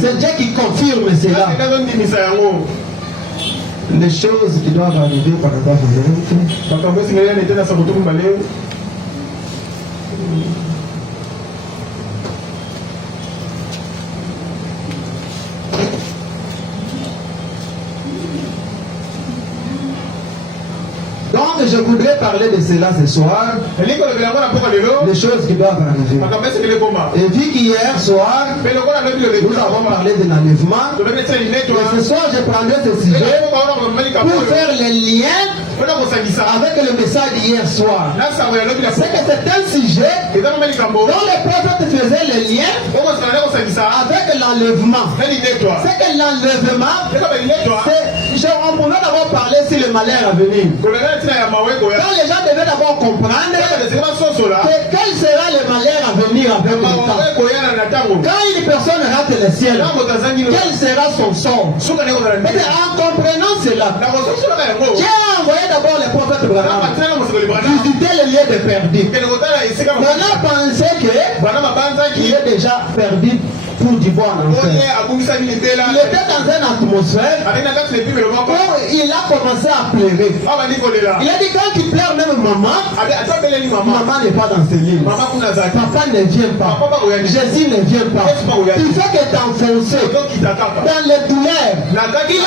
C'est Dieu qui confirme cela. Les choses qui doivent arriver par rapport à Donc je voudrais parler de cela ce soir. Les choses qui doivent arriver. Et vu qu'hier soir, nous avons parlé de l'enlèvement. Et ce soir, je prendrai ce sujet pour faire les liens avec le message d'hier soir. C'est que c'est un sujet dont les prophètes faisaient les liens avec l'enlèvement. C'est que l'enlèvement, on pouvait d'abord parler sur le malheur à venir. Quand les gens devaient d'abord comprendre quel sera le malheur à venir avec le temps. Quand une personne rate le ciel, quel sera son sort? En comprenant cela, Dieu a envoyé d'abord les prophètes Branham visiter les lieux de perdus. On a pensé qu'il est déjà perdu pour du bon en enfer. Il était dans une atmosphère où il a commencé à pleurer. Il a dit quand il pleure même maman n'est pas dans ce livre. Papa ne vient pas. Jésus ne vient pas. Il fait que t'enfoncer dans les douleurs. Il a dit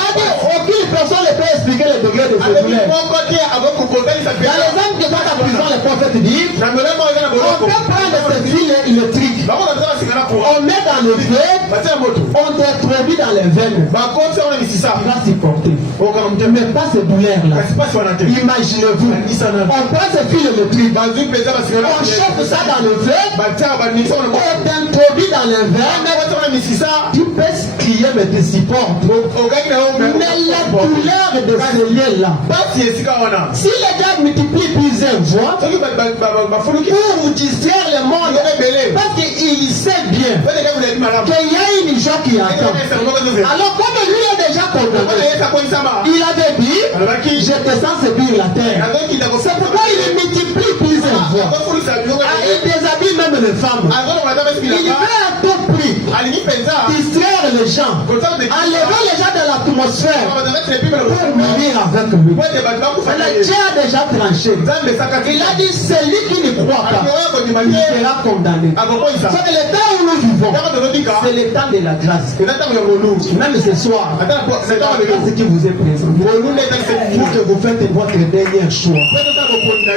aucune personne ne peut expliquer le degré de ces douleurs. Dans les âmes que dans la prison, les prophètes disent on peut prendre ce fil électrique, on met dans le feu, on t'introduit dans les veines. Il va supporter. Mais pas ces douleurs-là. Imaginez-vous, on prend ce fil électrique, on chauffe ça dans le feu, on t'introduit dans les veines, tu peux crier mais tu supportes. Mais la douleur de ce lien-là, si les gars multiplient plusieurs fois pour distraire le monde, parce qu'il sait bien qu'il y a une joie qui attend. Alors comme lui est déjà condamné, il avait dit je descends subir la terre. C'est pourquoi il multiplie plusieurs fois. Il déshabille même les femmes. Il veut à tout prix distraire les gens, enlever les gens de la l'atmosphère pour mourir avec lui. Mais Dieu a déjà tranché. Il a dit celui qui ne croit pas, il sera condamné. C'est le temps où nous vivons. C'est le temps de la grâce. Même ce soir, c'est la grâce qui vous est présentée pour que vous faites votre dernier choix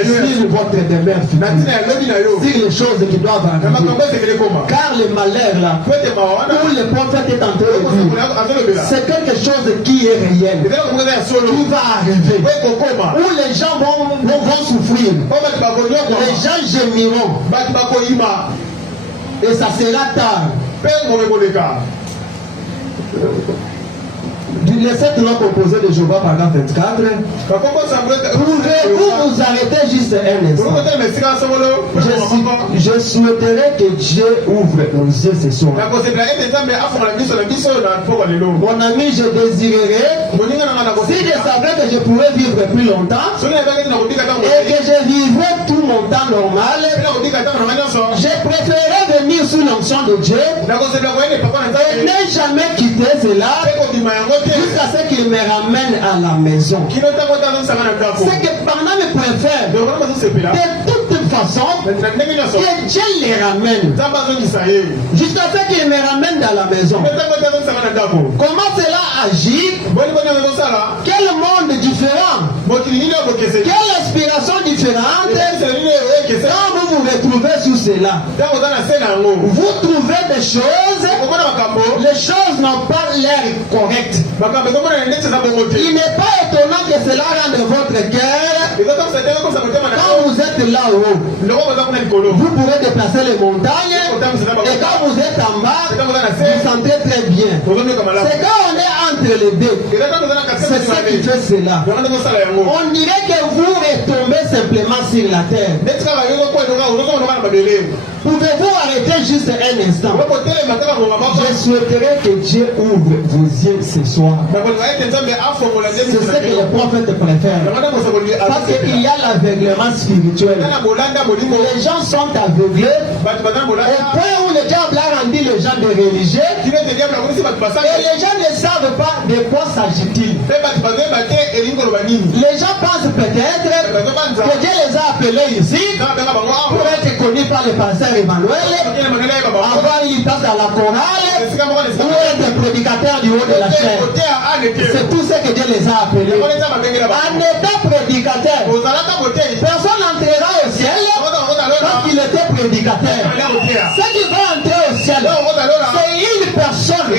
sur votre demeure finale, sur les choses qui doivent arriver. Car le malheur là, où le prophète est en train de dire, c'est quelque chose qui est réel, qui va arriver, où les gens vont souffrir, les gens gémiront, et ça sera tard. Les 7 lois composées de Jéhovah, paragraphe 24. Pouvez-vous vous arrêter juste un instant? Je souhaiterais que Dieu ouvre nos yeux ce soir. Mon ami, je désirerais, si je savais que je pouvais vivre plus longtemps et que je vivrais tout mon temps normal, je préférerais venir sous l'onction de Dieu et ne jamais quitter cela jusqu'à ce qu'il me ramène à la maison. C'est que pendant mes préfères, de toute façon, que Dieu les ramène jusqu'à ce qu'il me ramène dans la maison. Comment cela agit? Quel monde différent? Quelle inspiration différente? Quand vous vous retrouvez sous cela, vous trouvez des choses, les choses n'ont pas l'air correctes. Il n'est pas étonnant que cela rende votre cœur. Quand vous êtes là-haut, vous pourrez déplacer les montagnes. Et quand vous êtes en bas, vous sentez très bien. C'est quand on est entre les deux, c'est ça qui fait cela. On dirait que vous retombez simplement sur la terre. Pouvez-vous arrêter juste un instant? Je souhaiterais que Dieu ouvre vos yeux ce soir. C'est ce que les prophètes préfèrent. Parce qu'il y a l'aveuglement spirituel. Les gens sont aveuglés au point où le diable a rendu les gens des religieux. Et les gens ne savent pas de quoi s'agit-il. Les gens pensent peut-être que Dieu les a appelés ici pour être connus par le pasteur Emmanuel, avoir une place à la chorale ou être prédicateur du haut de la chair. C'est tout ce que Dieu les a appelés. En étant prédicateur, personne n'entrera au ciel quand il était prédicateur. Ce qui va entrer au ciel, c'est une personne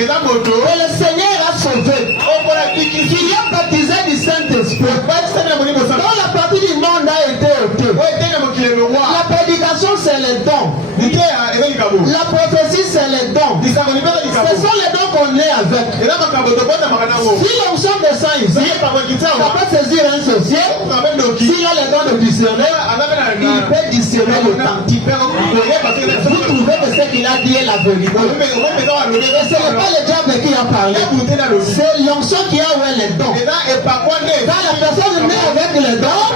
que le Seigneur a sauvé, qui a baptisé du Saint-Esprit, dont la partie du monde a été ôtée. La prédication, c'est le don. La prophétie, c'est le don. Ce sont les dons qu'on est avec. Si l'onction descend ici, ça peut saisir un sorcier. S'il a le don de discerner, il peut discerner l'authentique. Vous trouvez que ce qu'il a dit est la vérité. Et ce n'est pas le diable qui a parlé. C'est l'onction qui a ouvert les dons. Quand la personne naît avec les dons,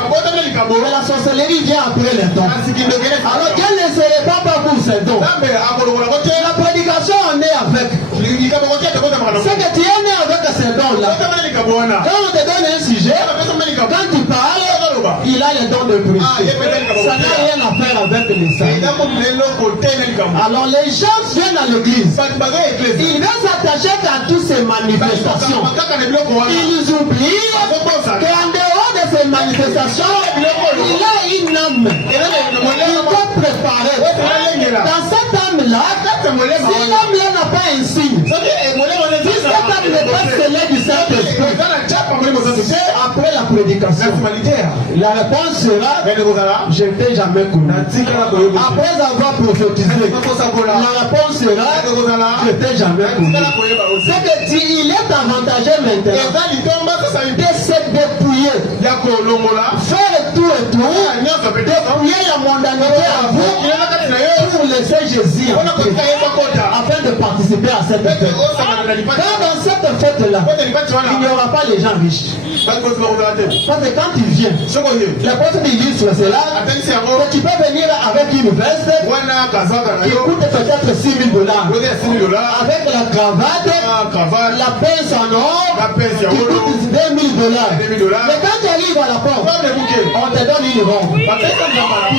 la sorcellerie vient après les dons. Alors Dieu ne serait pas pour ces dons. La prédication, on est avec. C'est que tu es né avec ces dons-là. Quand on te donne un sujet, quand tu parles, il a les dons de prière. Ça n'a rien à faire avec les saints. Alors les gens viennent à l'église. Ils veulent s'attacher à toutes ces manifestations. Ils oublient qu'en dehors de ces manifestations, il a une âme. Il doit préparer. Dans cette âme-là, si l'âme-là n'a pas un signe, si cette âme n'est pas scellée du Saint-Esprit, après la prédication, la réponse sera: je ne t'ai jamais connu. Après avoir prophétisé, la réponse sera: je ne t'ai jamais connu. C'est que il est avantageux maintenant de se dépouiller, faire tout et tout, dépouiller la mondanité à vous pour laisser Jésus afin de participer à cette fête. Quand dans cette fête-là, il n'y aura pas les gens riches. Parce que quand tu viens, l'apôtre de l'église, c'est là que tu peux venir avec une veste qui coûte peut-être $6,000, avec la cravate, la pince en or qui coûte $2,000. Mais quand tu arrives à la porte, on te donne une robe. Tu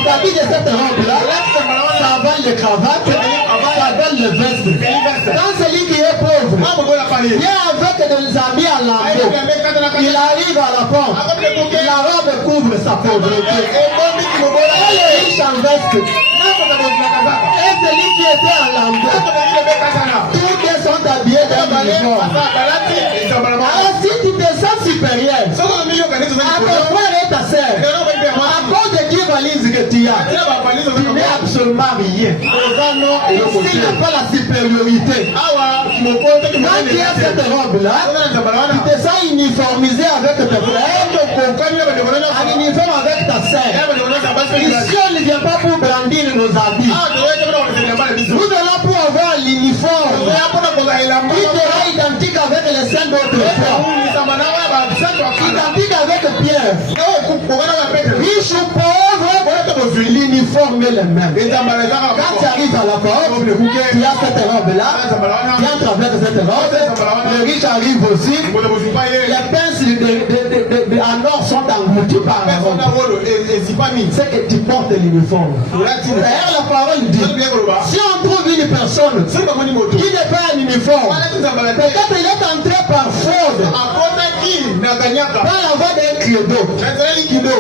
t'habilles de cette robe-là, ça vale les cravates, ça vale les vestes. Quand celui qui est pauvre vient avec des amis à lambeau, il arrive à la porte, la robe couvre sa pauvreté. Et les riches en veste, et celui qui était à lambeau, tous sont habillés d'un uniforme. Alors si tu te sens supérieur à ton frère et ta sœur, à cause de qui valise que tu as, tu n'es absolument rien. S'il n'a pas la supériorité, quand tu as cette robe-là, tu te sens uniformisé avec tes frères, en uniforme avec ta sœur. Ici, on ne vient pas pour brandir nos habits. Nous allons pour avoir l'uniforme qui sera identique avec les saints d'autres fois. Identique avec Pierre. Riche ou pauvre, l'uniforme est le même. Quand tu arrives à la porte, tu as cette robe-là, tu entres avec cette robe, les riches arrivent aussi, les pinces en or sont engloutis par la robe. C'est que tu portes l'uniforme. D'ailleurs, la parole dit, si on trouve une personne qui n'est pas un uniforme, peut-être il est entré par fraude, par la voie d'un credo,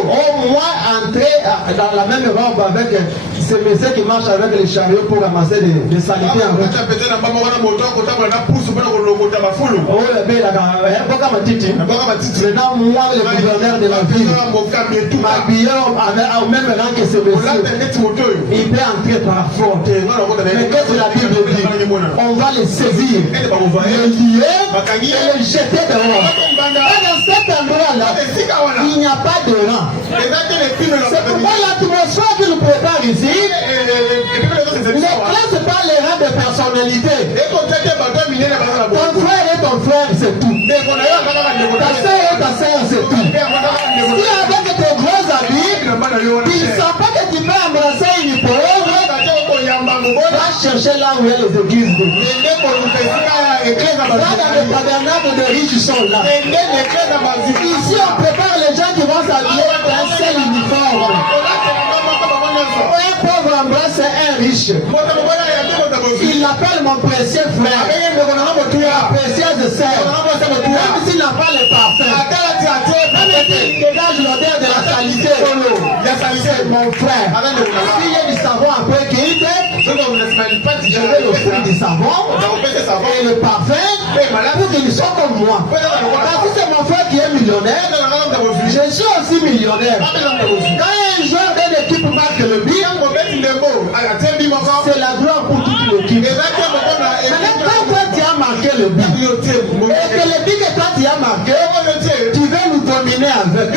au moins entrer dans la même robe avec ces messieurs qui marchent avec les chariots pour ramasser des saletés en route. Maintenant, moi, le gouverneur de la ville, m'habiller au même rang que ces messieurs, il peut entrer par fraude. Mais qu'est-ce que la Bible dit? On va les saisir, les lier et les jeter dehors. Et dans cet endroit-là, il n'y a pas de rang. C'est pourquoi l'atmosphère que nous préparons ici ne classe pas les rangs de personnalité. Ton frère et ton frère, c'est tout. Ta soeur et ta soeur, c'est tout. Si avec tes gros habits, tu ne sens pas que tu peux embrasser une pauvre, va chercher là où il y a les églises de Dieu. Là, dans le tabernacle de riches sont là. Ici, on prépare les gens qui vont s'habiller d'un seul uniforme. Un pauvre embrasse un riche. Il l'appelle mon précieux frère, ma précieuse sœur. Même s'il n'a pas le parfum, même s'il dégage l'odeur de la salité, c'est mon frère. S'il y a du savon après qu'il je vais le faire du savon et le parfum pour qu'il soit comme moi. Parce que c'est mon frère qui est millionnaire, je suis aussi millionnaire. Quand un joueur d'une équipe marque le but, c'est la gloire pour toute l'équipe. Maintenant, quand toi tu as marqué le but, et que le but que toi tu as marqué, tu veux nous dominer avec.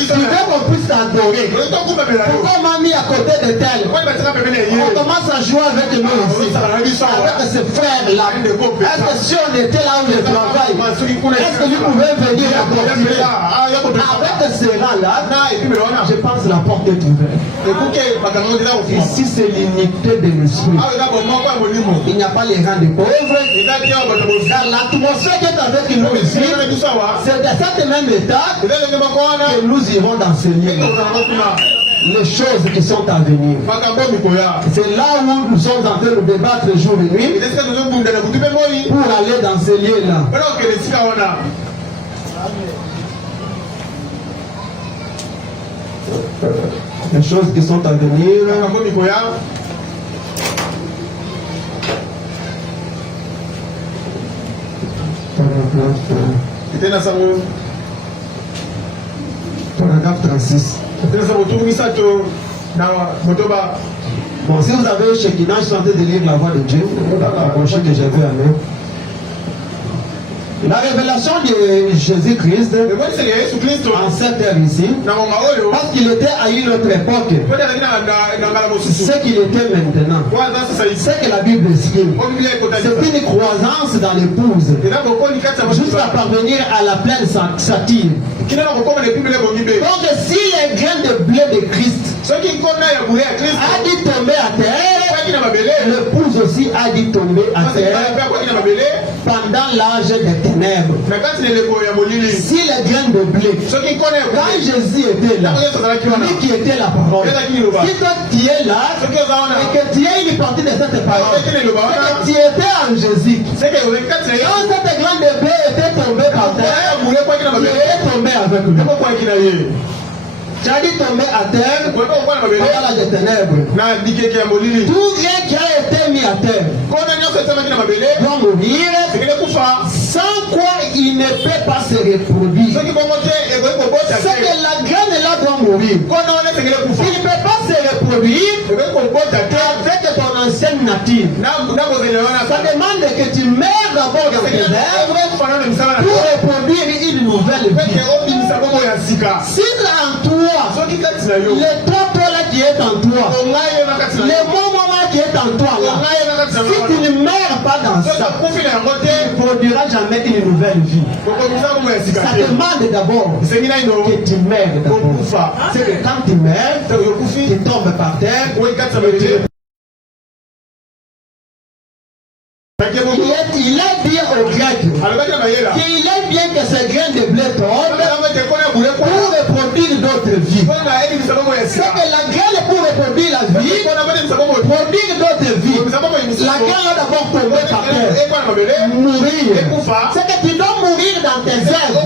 Tu veux qu'on puisse t'adorer. Pourquoi on m'a mis à côté de tel? On commence à jouer avec nous aussi, avec ces frères-là. Est-ce que si on était là où je travaille, est-ce que vous pouvez venir à continuer? Avec ces rangs-là, je pense que la porte est ouverte. Ici, c'est l'unité de l'esprit. Il n'y a pas les rangs des pauvres. Car l'atmosphère qui est avec nous ici, c'est dans cet même état que nous irons dans ce lieu. Les choses qui sont à venir. C'est là où nous sommes en train de débattre jour et nuit pour aller dans ces lieux-là. Les choses qui sont à venir. Paragraphe 36. Bon, si vous avez Shekinah, je suis en train de lire la voix de Dieu, la brochure que j'avais à main. La révélation de Jésus-Christ en cette heure ici, parce qu'il était à une autre époque, ce qu'il était maintenant, ce que la Bible exprime, c'est une croissance dans l'épouse, jusqu'à parvenir à la pleine satire. Donc si les grains de blé de Christ a dit tomber à terre, l'épouse aussi a dit tomber à terre pendant l'âge des ténèbres. Si les grains de blé, quand Jésus était là, lui qui était la parole, si toi tu es là et que tu es une partie de cette parole, et que tu étais en Jésus, quand cette grain de blé était tombé par terre, tu es tombé avec lui. Tu as dit tomber à terre pendant l'âge des ténèbres. Tout rien qui a été mis à terre doit mourir, sans quoi il ne peut pas se reproduire. C'est que la graine là doit mourir. Il ne peut pas se reproduire avec ton ancienne nature. Ça demande que tu meurs d'abord dans tes œuvres pour reproduire une nouvelle vie. Si en toi, le toi là qui est en toi, le moment qui est en toi là, si tu ne meurs pas dans ça, tu ne produiras jamais une nouvelle vie. Ça demande d'abord que tu meurs d'abord. C'est que quand tu meurs, tu tombes par terre. Il est bien au grec qu'il est bien que ce grain de blé tombe pour reproduire d'autres vies. C'est que la graine pour reproduire la vie, produire d'autres vies, la graine doit d'abord tomber par terre, mourir. C'est que tu dois mourir dans tes œuvres.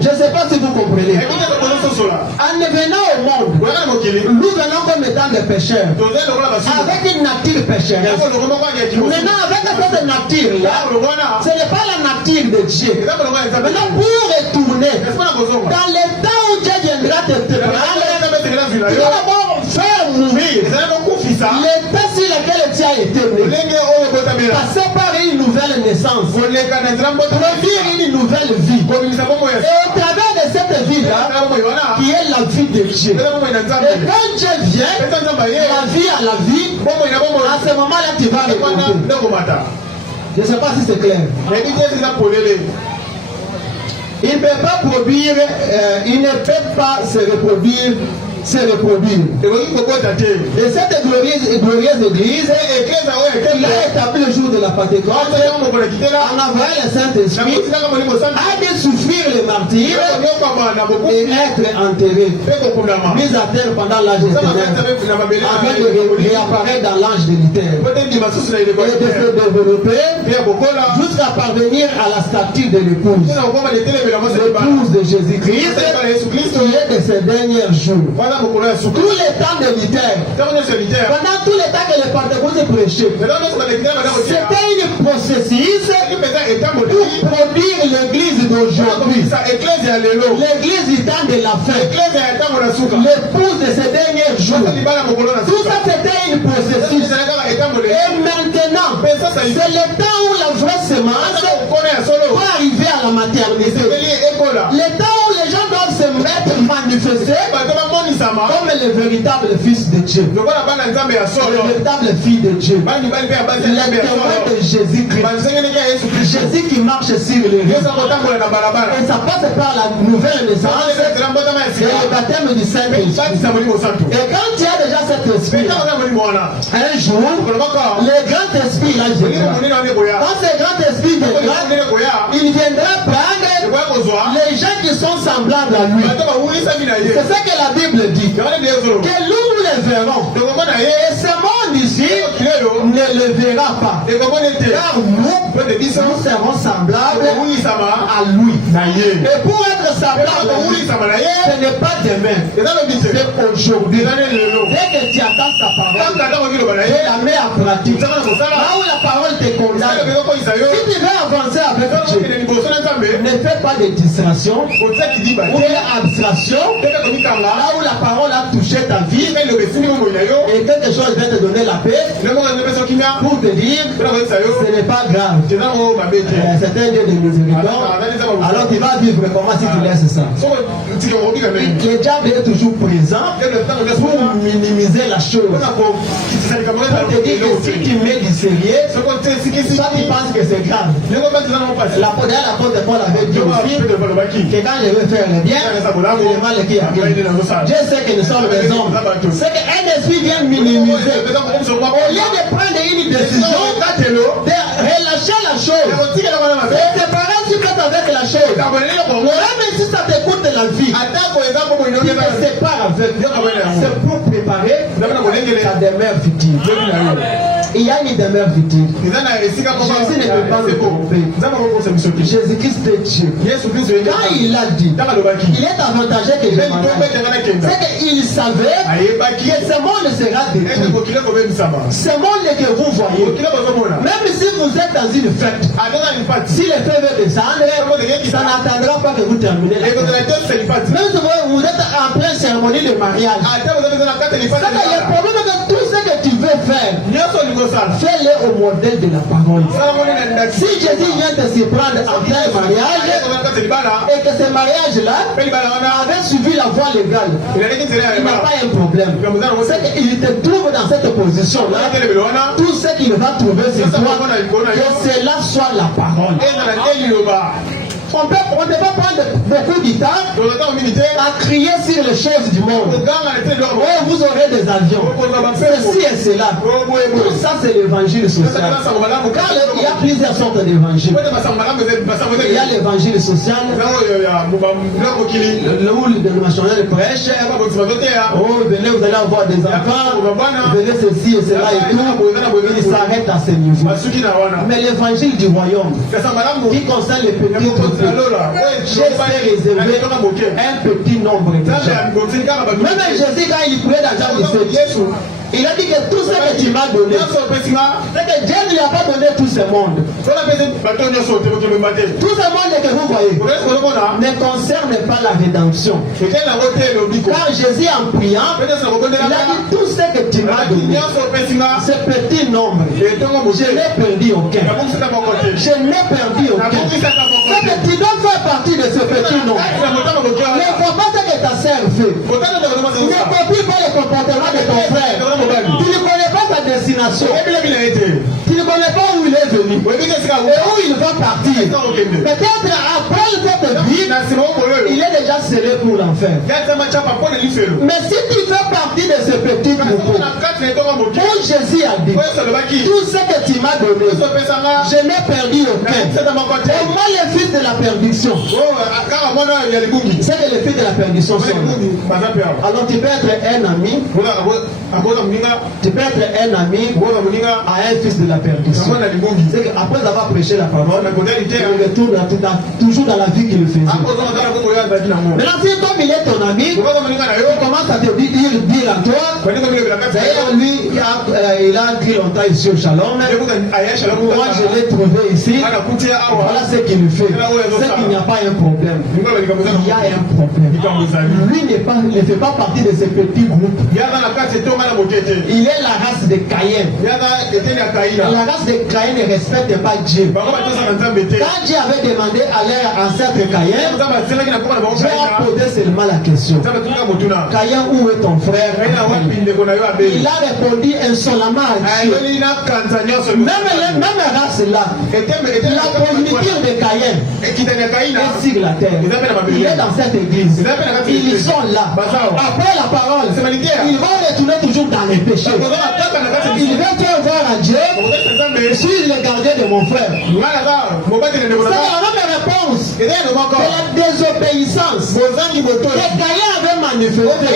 Je ne sais pas si vous comprenez. En venant au monde, nous venons comme étant des pécheurs, avec une nature pécheresse. Maintenant, avec cette nature-là, ce n'est pas la nature de Dieu. Maintenant, pour retourner dans le temps où Dieu viendra te prendre, tu dois d'abord faire mourir l'état sur lequel tu as été né. Passer par une nouvelle naissance, produire une nouvelle vie. Et au travers de cette vie-là, qui est la vie de Dieu. Et quand Dieu vient, la vie à la vie, à ce moment-là, tu vas répondre. Je ne sais pas si c'est clair. Il ne peut pas produire, il ne peut pas se reproduire. Et cette glorieuse église qui a établi le jour de la Pentecôte en envoyant le Saint-Esprit a dû souffrir le martyre et être enterré, mis à terre pendant l'âge des ténèbres, afin de réapparaître dans l'âge de l'éther et de se développer jusqu'à parvenir à la statue de l'épouse de Jésus-Christ qui est de ces derniers jours. Tout le temps de l'éther, pendant tout le temps que le Pentecôte prêchait, c'était une processus pour produire l'église d'aujourd'hui, l'église du temps de la fin, l'épouse de ces derniers jours. Tout ça c'était une processus. Et maintenant, c'est le temps où la vraie semence va arriver à la maternité. Le temps où les gens doivent se mettre manifester comme le véritable fils de Dieu, le véritable fille de Dieu, le témoin de Jésus-Christ, Jésus qui marche sur les rives. Et ça passe par la nouvelle naissance et le baptême du Saint-Esprit. Et quand tu as déjà cet esprit, un jour, le grand esprit là viendra. Quand ce grand esprit viendra, il viendra prendre les gens qui sont semblables à lui. C'est ce que la Bible dit. Que nous les verrons. Et ce monde ici ne le verra pas. Car nous serons semblables à lui. Et pour être semblable à lui, ce n'est pas demain. C'est aujourd'hui. Dès que tu attends sa parole, tu la mets en pratique. Là où la parole te condamne, si tu veux avancer avec Dieu, ne fais pas de distraction ou d'abstraction. Là où la parole a touché ta vie et quelque chose va te donner la paix, pour te dire, ce n'est pas grave. C'est un Dieu de miséricorde. Alors tu vas vivre comment si tu laisses ça? Le diable est toujours présent pour minimiser la chose. Pour te dire que si tu mets du sérieux, toi tu penses que c'est grave. L'apôtre Paul avait dit aussi que quand je veux faire le bien, c'est le mal qui arrive. Dieu sait que nous sommes des hommes. C'est qu'un esprit vient minimiser. Au lieu de prendre une décision, de relâcher la chose, de séparer ce que tu avec la chose. Même si ça te coûte la vie, tu te sépares avec. C'est pour préparer ta demeure future. Il y a une demeure future. Jésus ne peut pas le tromper. Jésus-Christ est Dieu. Quand il a dit, il est avantagé que je m'arrête. C'est qu'il savait que ce monde sera détruit. Ce monde que vous voyez, même si vous êtes dans une fête, si le feu veut descendre, ça n'attendra pas que vous terminez la fête. Même si vous êtes en pleine cérémonie de mariage, c'est le problème que tout ce que tu veux faire, fais-le au modèle de la parole. Si Jésus vient te surprendre en plein mariage et que ce mariage-là avait suivi la voie légale, il n'a pas un problème. C'est qu'il te trouve dans cette position-là. Tout ce qu'il va trouver, c'est toi, que cela soit la parole. On ne peut pas prendre beaucoup de temps à crier sur les choses du monde. Oh, vous aurez des avions. Ceci et cela. Tout ça, c'est l'évangile social. Car il y a plusieurs sortes d'évangiles. Il y a l'évangile social, où le dénominationnaire prêche. Oh, venez, vous allez avoir des enfants. Venez ceci et cela et tout. Il s'arrête à ce niveau. Mais l'évangile du royaume, qui concerne les petits trucs, j'ai réservé un petit nombre de gens. Même Jésus, quand il priait dans Jean 17, il a dit que tout ce que tu m'as donné, c'est que Dieu ne lui a pas donné tout ce monde. Tout ce monde que vous voyez ne concerne pas la rédemption. Car Jésus, en priant, il a dit tout ce que tu m'as donné, ce petit nombre, je n'ai perdu aucun. Je n'ai perdu aucun. C'est que tu dois faire partie de ce petit nombre. Ne vois pas ce que ta sœur fait. Ne copie pas le comportement de ton frère. Tu ne connais pas sa destination. Tu ne connais pas où il est venu et où il va partir. Peut-être après cette vie, il est déjà scellé pour l'enfer. Mais si tu fais partie de ce petit groupe, où Jésus a dit, tout ce que tu m'as donné, je n'ai perdu aucun. Et moi, le fils de la perdition, c'est que les fils de la perdition sont là. Alors tu peux être un ami. Tu peux être un ami à un fils de la perdition. C'est qu'après avoir prêché la parole, il retourne toujours dans la vie qu'il faisait. Maintenant, si comme il est ton ami, il commence à te dire à toi, d'ailleurs lui, il a dit longtemps ici au Shalom. Moi, je l'ai trouvé ici. Voilà ce qu'il fait. C'est qu'il n'y a pas un problème. Il y a un problème. Lui ne fait pas partie de ce petit groupe. Il est la race de Caïn. La race de Caïn ne respecte pas Dieu. Quand Dieu avait demandé à leur ancêtre Caïn, Dieu a posé seulement la question. Caïn, où est ton frère? Il a répondu insolemment à Dieu. Même race là, la progéniture de Caïn est sur la terre. Il est dans cette église. Ils sont là. Après la parole, ils vont retourner toujours dans les péchés. Il veut faire voir à Dieu, je suis le gardien de mon frère. C'est la même réponse de la désobéissance que Caïn avait manifesté.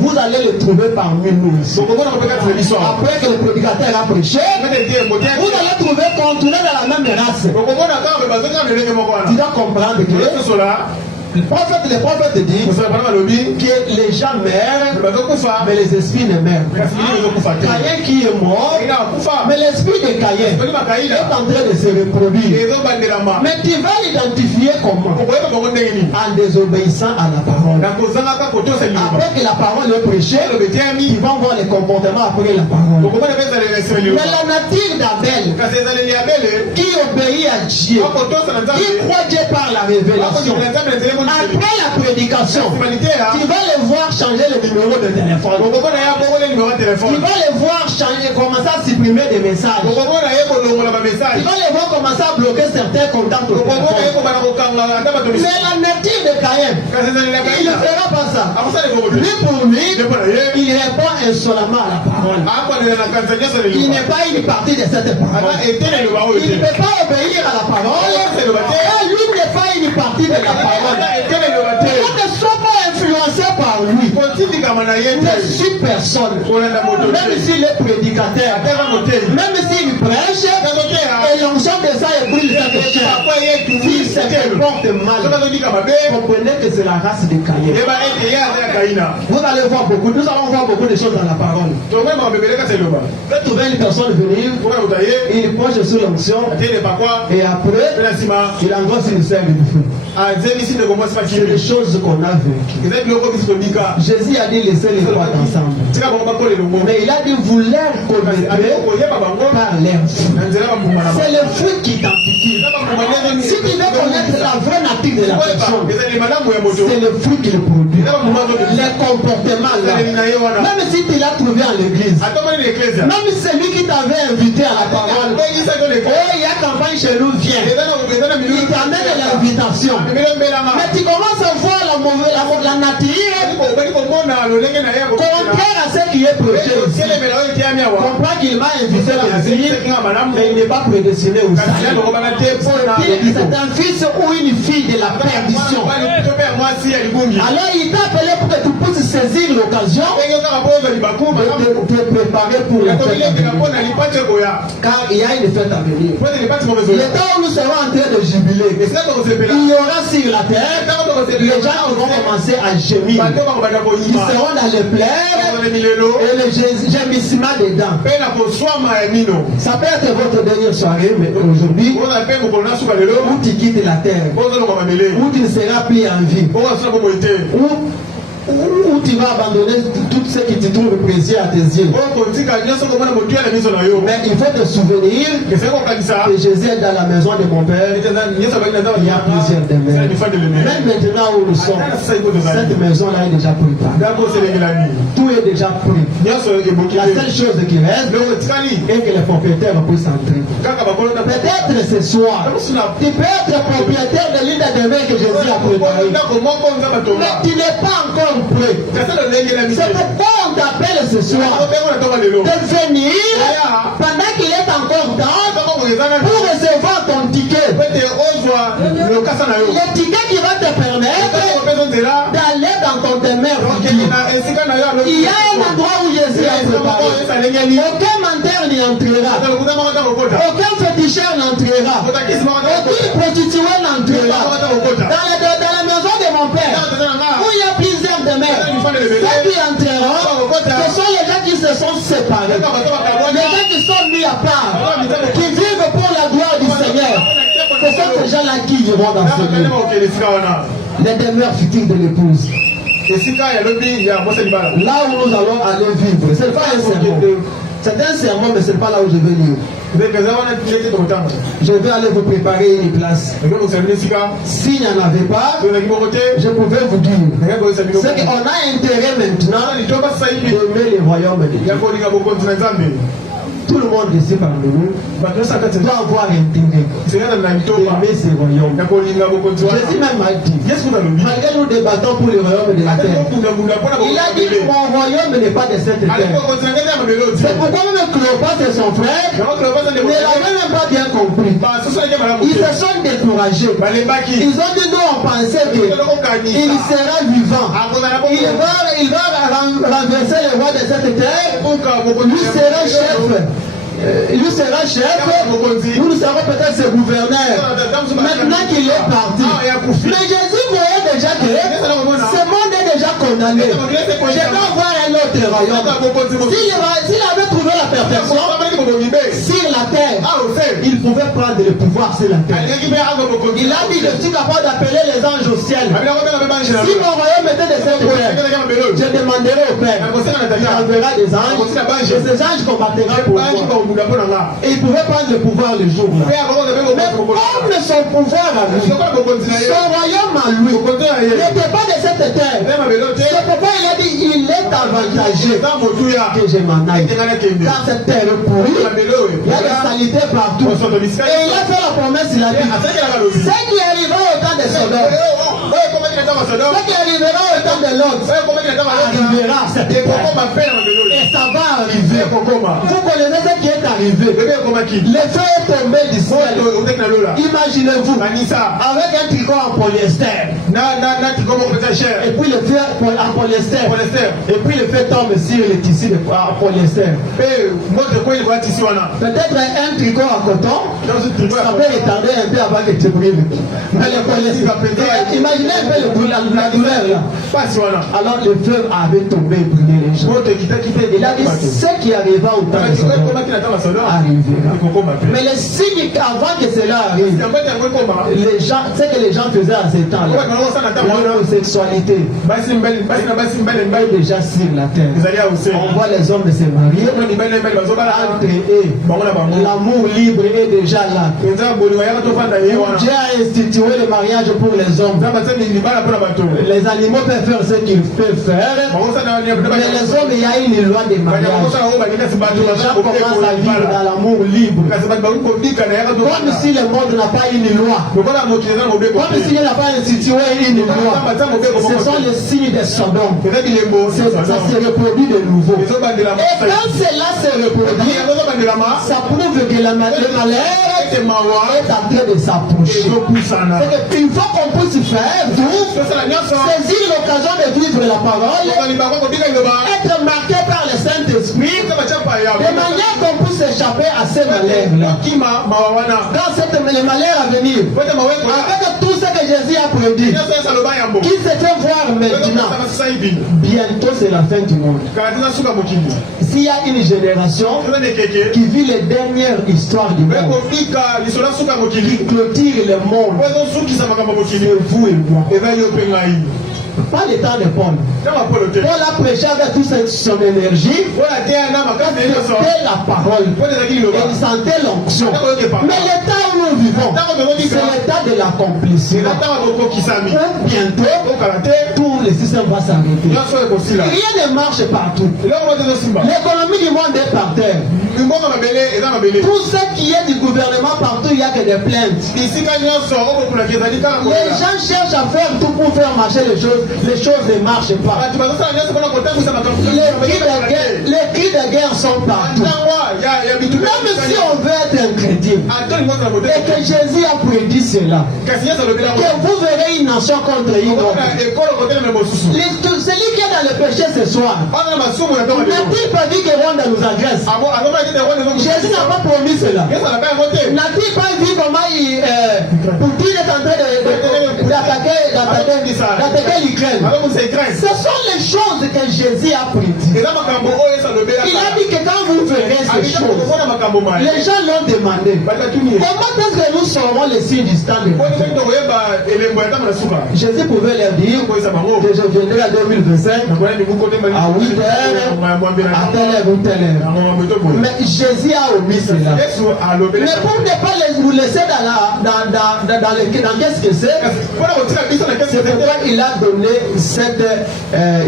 Vous allez le trouver parmi nous ici. Après que le prédicateur a prêché, vous allez trouver continuer dans la même race. Tu dois comprendre que le prophète dit que les gens meurent, mais les esprits ne meurent. Caïn qui est mort, mais l'esprit de Caïn est en train de se reproduire. Mais tu vas l'identifier comment? En désobéissant à la parole. Après que la parole est prêchée, ils vont voir les comportements après la parole. Mais la nature d'Abel, qui obéit à Dieu, qui croit Dieu par la révélation, après la prédication, tu vas les voir changer le numéro de téléphone. Tu vas les voir changer, commencer à supprimer des messages. Tu vas les voir commencer à bloquer certains contacts. Mais la nature de Caïn, il ne fera pas ça. Lui pour lui, il répond insolemment à la parole. Il n'est pas une partie de cette parole. Il ne peut pas obéir à la parole. Et lui n'est pas une partie de la parole. Il ne soit pas influencé par lui. Ne suit personne. Même s'il est prédicateur, même s'il prêche, et l'onction de ça est brûle cette chair. S'il se comporte mal, comprenez que c'est la race de Caïn. Vous allez voir beaucoup, nous allons voir beaucoup de choses dans la parole. Quand tu vois une personne venir, il penche sur l'onction, et après, il engrosse une serre de feu. C'est des choses qu'on a vécues. Jésus a dit laissez les croix ensemble. Mais il a dit vous les connaîtrez par leurs fruits. C'est le fruit qui t'identifie. Si tu veux connaître la vraie nature de la personne, c'est le fruit qui le produit. Les comportements là. Même si tu l'as trouvé en l'église, même celui qui t'avait invité à la parole, oh il y a campagne chez nous, viens. Il t'amène l'invitation. Mais tu commences à voir la nature contraire à ce qui est prêché ici. Comprends qu'il m'a invité ici, mais il n'est pas prédestiné au salut. C'est un fils ou une fille de la perdition. Alors il t'a appelé pour que tu puisses saisir l'occasion de te préparer pour la fête. Car il y a une fête à venir. Le temps où nous serons en train de jubiler, il y aura sur la terre, les gens vont commencer à gémir. Ils seront dans les pleurs et le gémissement dedans. Ça peut être votre dernière soirée, mais aujourd'hui, où tu quittes la terre, où tu ne seras plus en vie, où tu vas abandonner tout ce qui te trouve précieux à tes yeux. Mais il faut te souvenir que Jésus est dans la maison de mon Père. Il y a plusieurs demeures. Même maintenant où nous sommes, cette maison-là est déjà préparée. Tout est déjà pris. La seule chose qui reste est que les propriétaires puissent entrer. Peut-être ce soir, tu peux être propriétaire de l'une des demeures que Jésus a préparées. Mais tu n'es pas encore prêt. C'est pourquoi on t'appelle ce soir de venir pendant qu'il est encore temps pour recevoir ton ticket. Le ticket qui va te permettre d'aller dans ton demeure. Il y a un endroit où Jésus a préparé. Aucun menteur n'y entrera. Aucun féticheur n'entrera. Aucun prostitué n'entrera. Dans la maison de mon Père, où il y a plusieurs demeures, ceux qui entreront, ce sont les gens qui se sont séparés. Les gens qui sont mis à part, qui vivent pour la gloire du Seigneur. Ce sont ces gens-là qui iront dans ce lieu. Les demeures futures de l'épouse. Là où nous allons aller vivre, ce n'est pas un sermon. C'est un sermon, mais ce n'est pas là où je vais lire. Je vais aller vous préparer une place. S'il n'y en avait pas, je pouvais vous dire. C'est qu'on a intérêt maintenant d'aimer les royaumes de Dieu. Tout le monde ici parmi nous doit avoir intérêt d'aimer ces royaumes. Jésus même a dit, malgré nous débattons pour les royaumes de la terre, il a dit mon royaume n'est pas de cette terre. C'est pourquoi même Cléopâtre et son frère ne l'avaient même pas bien compris. Ils se sont découragés. Ils ont dit nous on pensait qu'il sera vivant. Il va renverser le roi de cette terre. Lui sera chef. Lui sera chef, nous serons peut-être ses gouverneurs. Maintenant qu'il est parti. Mais Jésus voyait déjà que ce monde est déjà condamné. Je vais avoir un autre royaume. S'il avait trouvé la perfection, sur la terre, il pouvait prendre le pouvoir sur la terre. Il a dit, je suis capable d'appeler les anges au ciel. Si mon royaume était de cette terre, je demanderai au Père, il enverra des anges, et ces anges combattront pour moi. Et il pouvait prendre le pouvoir le jour là. Mais comme son pouvoir à lui, son royaume à lui, n'était pas de cette terre. C'est pourquoi il a dit, il est avantageux que je m'en aille. Car cette terre est pourrie, il y a des saletés partout. Et il a fait la promesse, il a dit, ce qui arrivera au temps de Sodome, ce qui arrivera au temps de Lot, arrivera à cette terre. Et ça va arriver. Vous connaissez ce qui est arrivé. Le feu est tombé du ciel. Imaginez-vous, avec un tricot en polyester. Et puis le feu en polyester. Et puis le feu tombe sur le tissu en polyester. Peut-être un tricot en coton, ça peut retarder un peu avant que tu brûles. Mais le polyester, imaginez un peu la douleur là. Alors le feu avait tombé et brûlé les gens. Il a dit ce qui arriva au temps de Sodome arrivera. Mais le signe qu'avant que cela arrive, les gens, c'est que les gens faisaient à ces temps-là, l'homosexualité est déjà sur la terre. On voit les hommes se marier entre eux. L'amour libre est déjà là. Dieu a institué le mariage pour les hommes. Les animaux peuvent faire ce qu'ils peuvent faire, mais les hommes, il y a une loi de mariage. Les gens commencent à vivre dans l'amour libre. Comme si le monde n'a pas une loi. Comme s'il n'a pas institué une loi. Ce sont les signes de Sodome. Ça se reproduit de nouveau. Et quand cela se reproduit, ça prouve que le malheur est en train de s'approcher. Il faut qu'on puisse faire tout, saisir l'occasion de vivre la parole, être marqué par le Saint-Esprit, de manière qu'on puisse échapper à ces malheurs-là. Quand le malheur à venir, avec tout ce que Jésus a prédit, qui se fait voir maintenant, bientôt c'est la fin du monde. S'il y a une génération qui vit les dernières histoires du monde, qui clôture le monde, c'est vous et moi. Pas le temps de Paul. Paul a prêché avec toute son énergie. C'était la parole. Et il sentait l'onction. Mais l'état où nous vivons, c'est l'état de l'accomplissement. Bientôt, tout le système va s'arrêter. Rien ne marche partout. L'économie du monde est par terre. Tout ce qui est du gouvernement partout, il n'y a que des plaintes. Les gens cherchent à faire tout pour faire marcher les choses ne marchent pas. Les cris de guerre sont partout. Même si on veut être un chrétien, et que Jésus a prédit cela, que vous verrez une nation contre une autre. Celui qui est dans le péché ce soir, n'a-t-il pas dit que Rwanda nous agresse? Jésus n'a pas promis cela. N'a-t-il pas dit comment Poutine est en train d'attaquer l'Ukraine? Ce sont les choses que Jésus a prédites. Il a dit que quand vous verrez ces choses, les gens l'ont demandé. Comment est-ce que nous saurons les signes du temps de Jésus pouvait leur dire que je viendrai en 2025 à 8 heures, à telle heure ou telle heure. Mais Jésus a omis cela. Mais pour ne pas vous laisser dans qu'est-ce que c'est pourquoi il a donné cette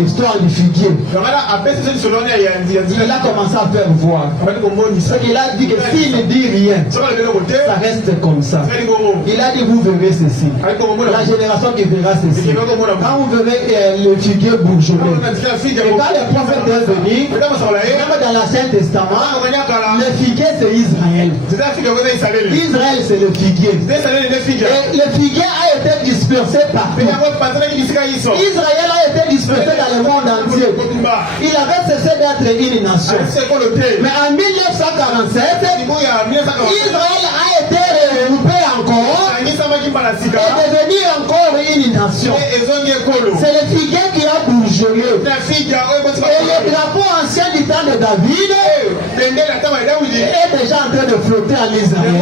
histoire du figuier. Il a commencé à faire voir. Il a dit que s'il ne dit rien, ça reste comme ça. Il a dit vous verrez ceci. La génération qui verra ceci. Quand vous verrez le figuier bourgeonner. Et quand le prophète est venu, même dans l'Ancien Testament, le figuier c'est Israël. Israël c'est le figuier. Et le figuier a été dispersé partout. Israël a été dispersé dans le monde entier. Il avait cessé d'être une nation. Mais en 1947, Israël a été regroupé encore et devenu encore une nation. C'est le figuier qui a bourgeonné. Et le drapeau ancien du temps temps de David est déjà en train de flotter en Israël.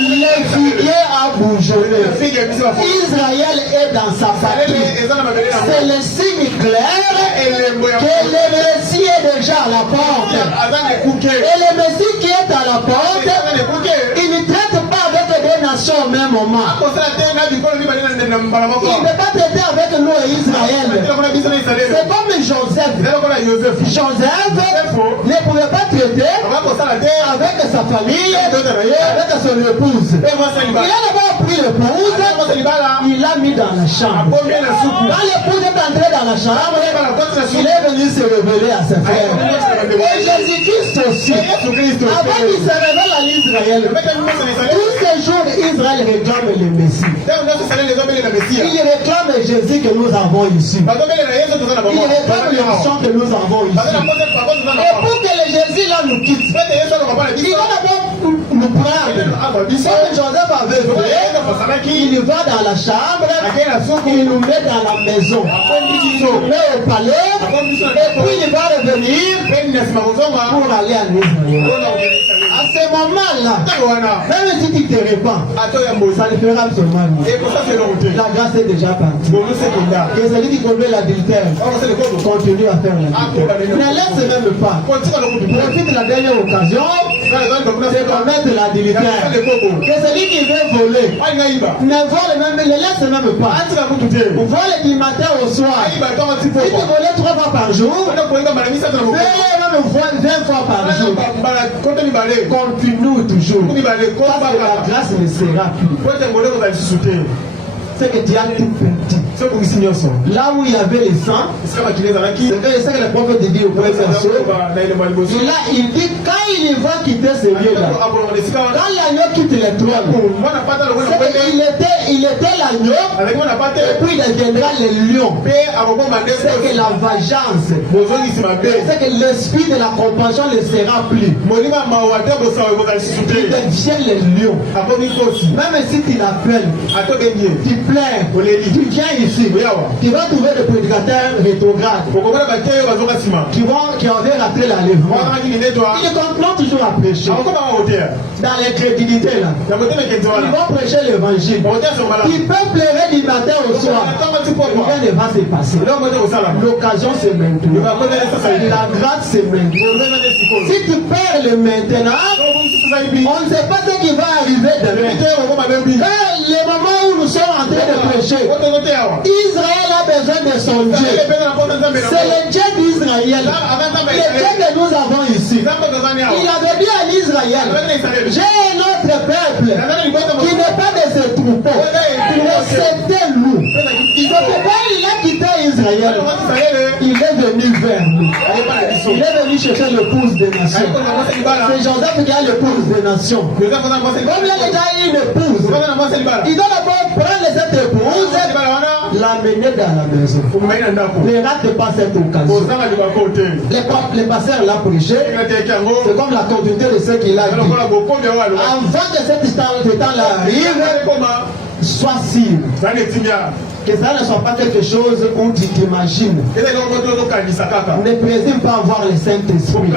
Les figuiers a bougé. Israël est dans sa patrie. C'est le signe clair que le Messie est déjà à la porte. Et le Messie qui est à la porte, il ne traite pas avec des nations au même moment. Il ne peut pas traiter avec nous et Israël. C'est comme Joseph. Joseph ne pouvait pas traiter avec sa famille, avec son épouse. Il a d'abord pris l'épouse, il l'a mis dans la chambre. Quand l'épouse est entrée dans la chambre, il est venu se révéler à ses frères. Et Jésus-Christ aussi, avant qu'il se révèle à l'Israël, tous ces jours Israël réclame le Messie. Il réclame Jésus que nous avons ici. Il réclame l'onction que nous avons ici. Et pour que le Jésus là nous quitte, il va d'abord nous prendre. Comme Joseph avait fait, il va dans la chambre, il nous met dans la maison, il nous met au palais, et puis il va revenir pour aller à l'Israël. À ce moment-là, même si tu te répands, ça ne fera absolument rien. La grâce est déjà partie. Et celui qui commet l'adultère continue à faire l'adultère. Ne laisse même pas. Profite de la dernière occasion de commettre l'adultère. Que celui qui veut voler ne vole même, ne laisse même pas. Vole du matin au soir. Si tu volais 3 fois par jour, fais même 20 fois par jour. Continue toujours. Parce que la grâce ne sera plus. C'est que tu as tout perdu. Là où il y avait les sangs, c'est que le prophète dit au premier verset. Et là, il dit quand il va quitter ce lieu-là, quand l'agneau quitte le trône, il était l'agneau, et puis il deviendra le lion. C'est que la vengeance, c'est que l'esprit de la compassion ne sera plus. Il devient le lion. Même si tu l'appelles, tu pleures, tu viens ici. Tu vas trouver des prédicateurs rétrogrades qui ont raté l'enlèvement. Ils continuent toujours à prêcher. Dans les crédibilités là. Ils vont prêcher l'évangile. Ils peuvent pleurer du matin au soir. Rien ne va se passer. L'occasion c'est maintenant. La grâce c'est maintenant. Si tu perds le maintenant, on ne sait pas ce qui va arriver demain. Le moment où nous sommes en train de prêcher, Israël a besoin de son Dieu. C'est le Dieu d'Israël. Le Dieu que nous avons ici. Il avait dit à l'Israël, j'ai un autre peuple qui n'est pas de ce troupeau. Mais c'était nous. C'est pourquoi il a quitté Israël. Il est venu vers nous. Il est venu chercher l'épouse des nations. C'est Joseph qui a l'épouse des nations. Comme il a déjà une épouse, il doit d'abord prendre cette épouse, l'amener dans la maison. Ne rate pas cette occasion. Les pasteurs l'ont prêché. C'est comme la continuité de ce qu'il a dit. Avant que cet temps-là arrive, sois sûr que ça ne soit pas quelque chose où tu t'imagines. Ne présume pas avoir le Saint-Esprit.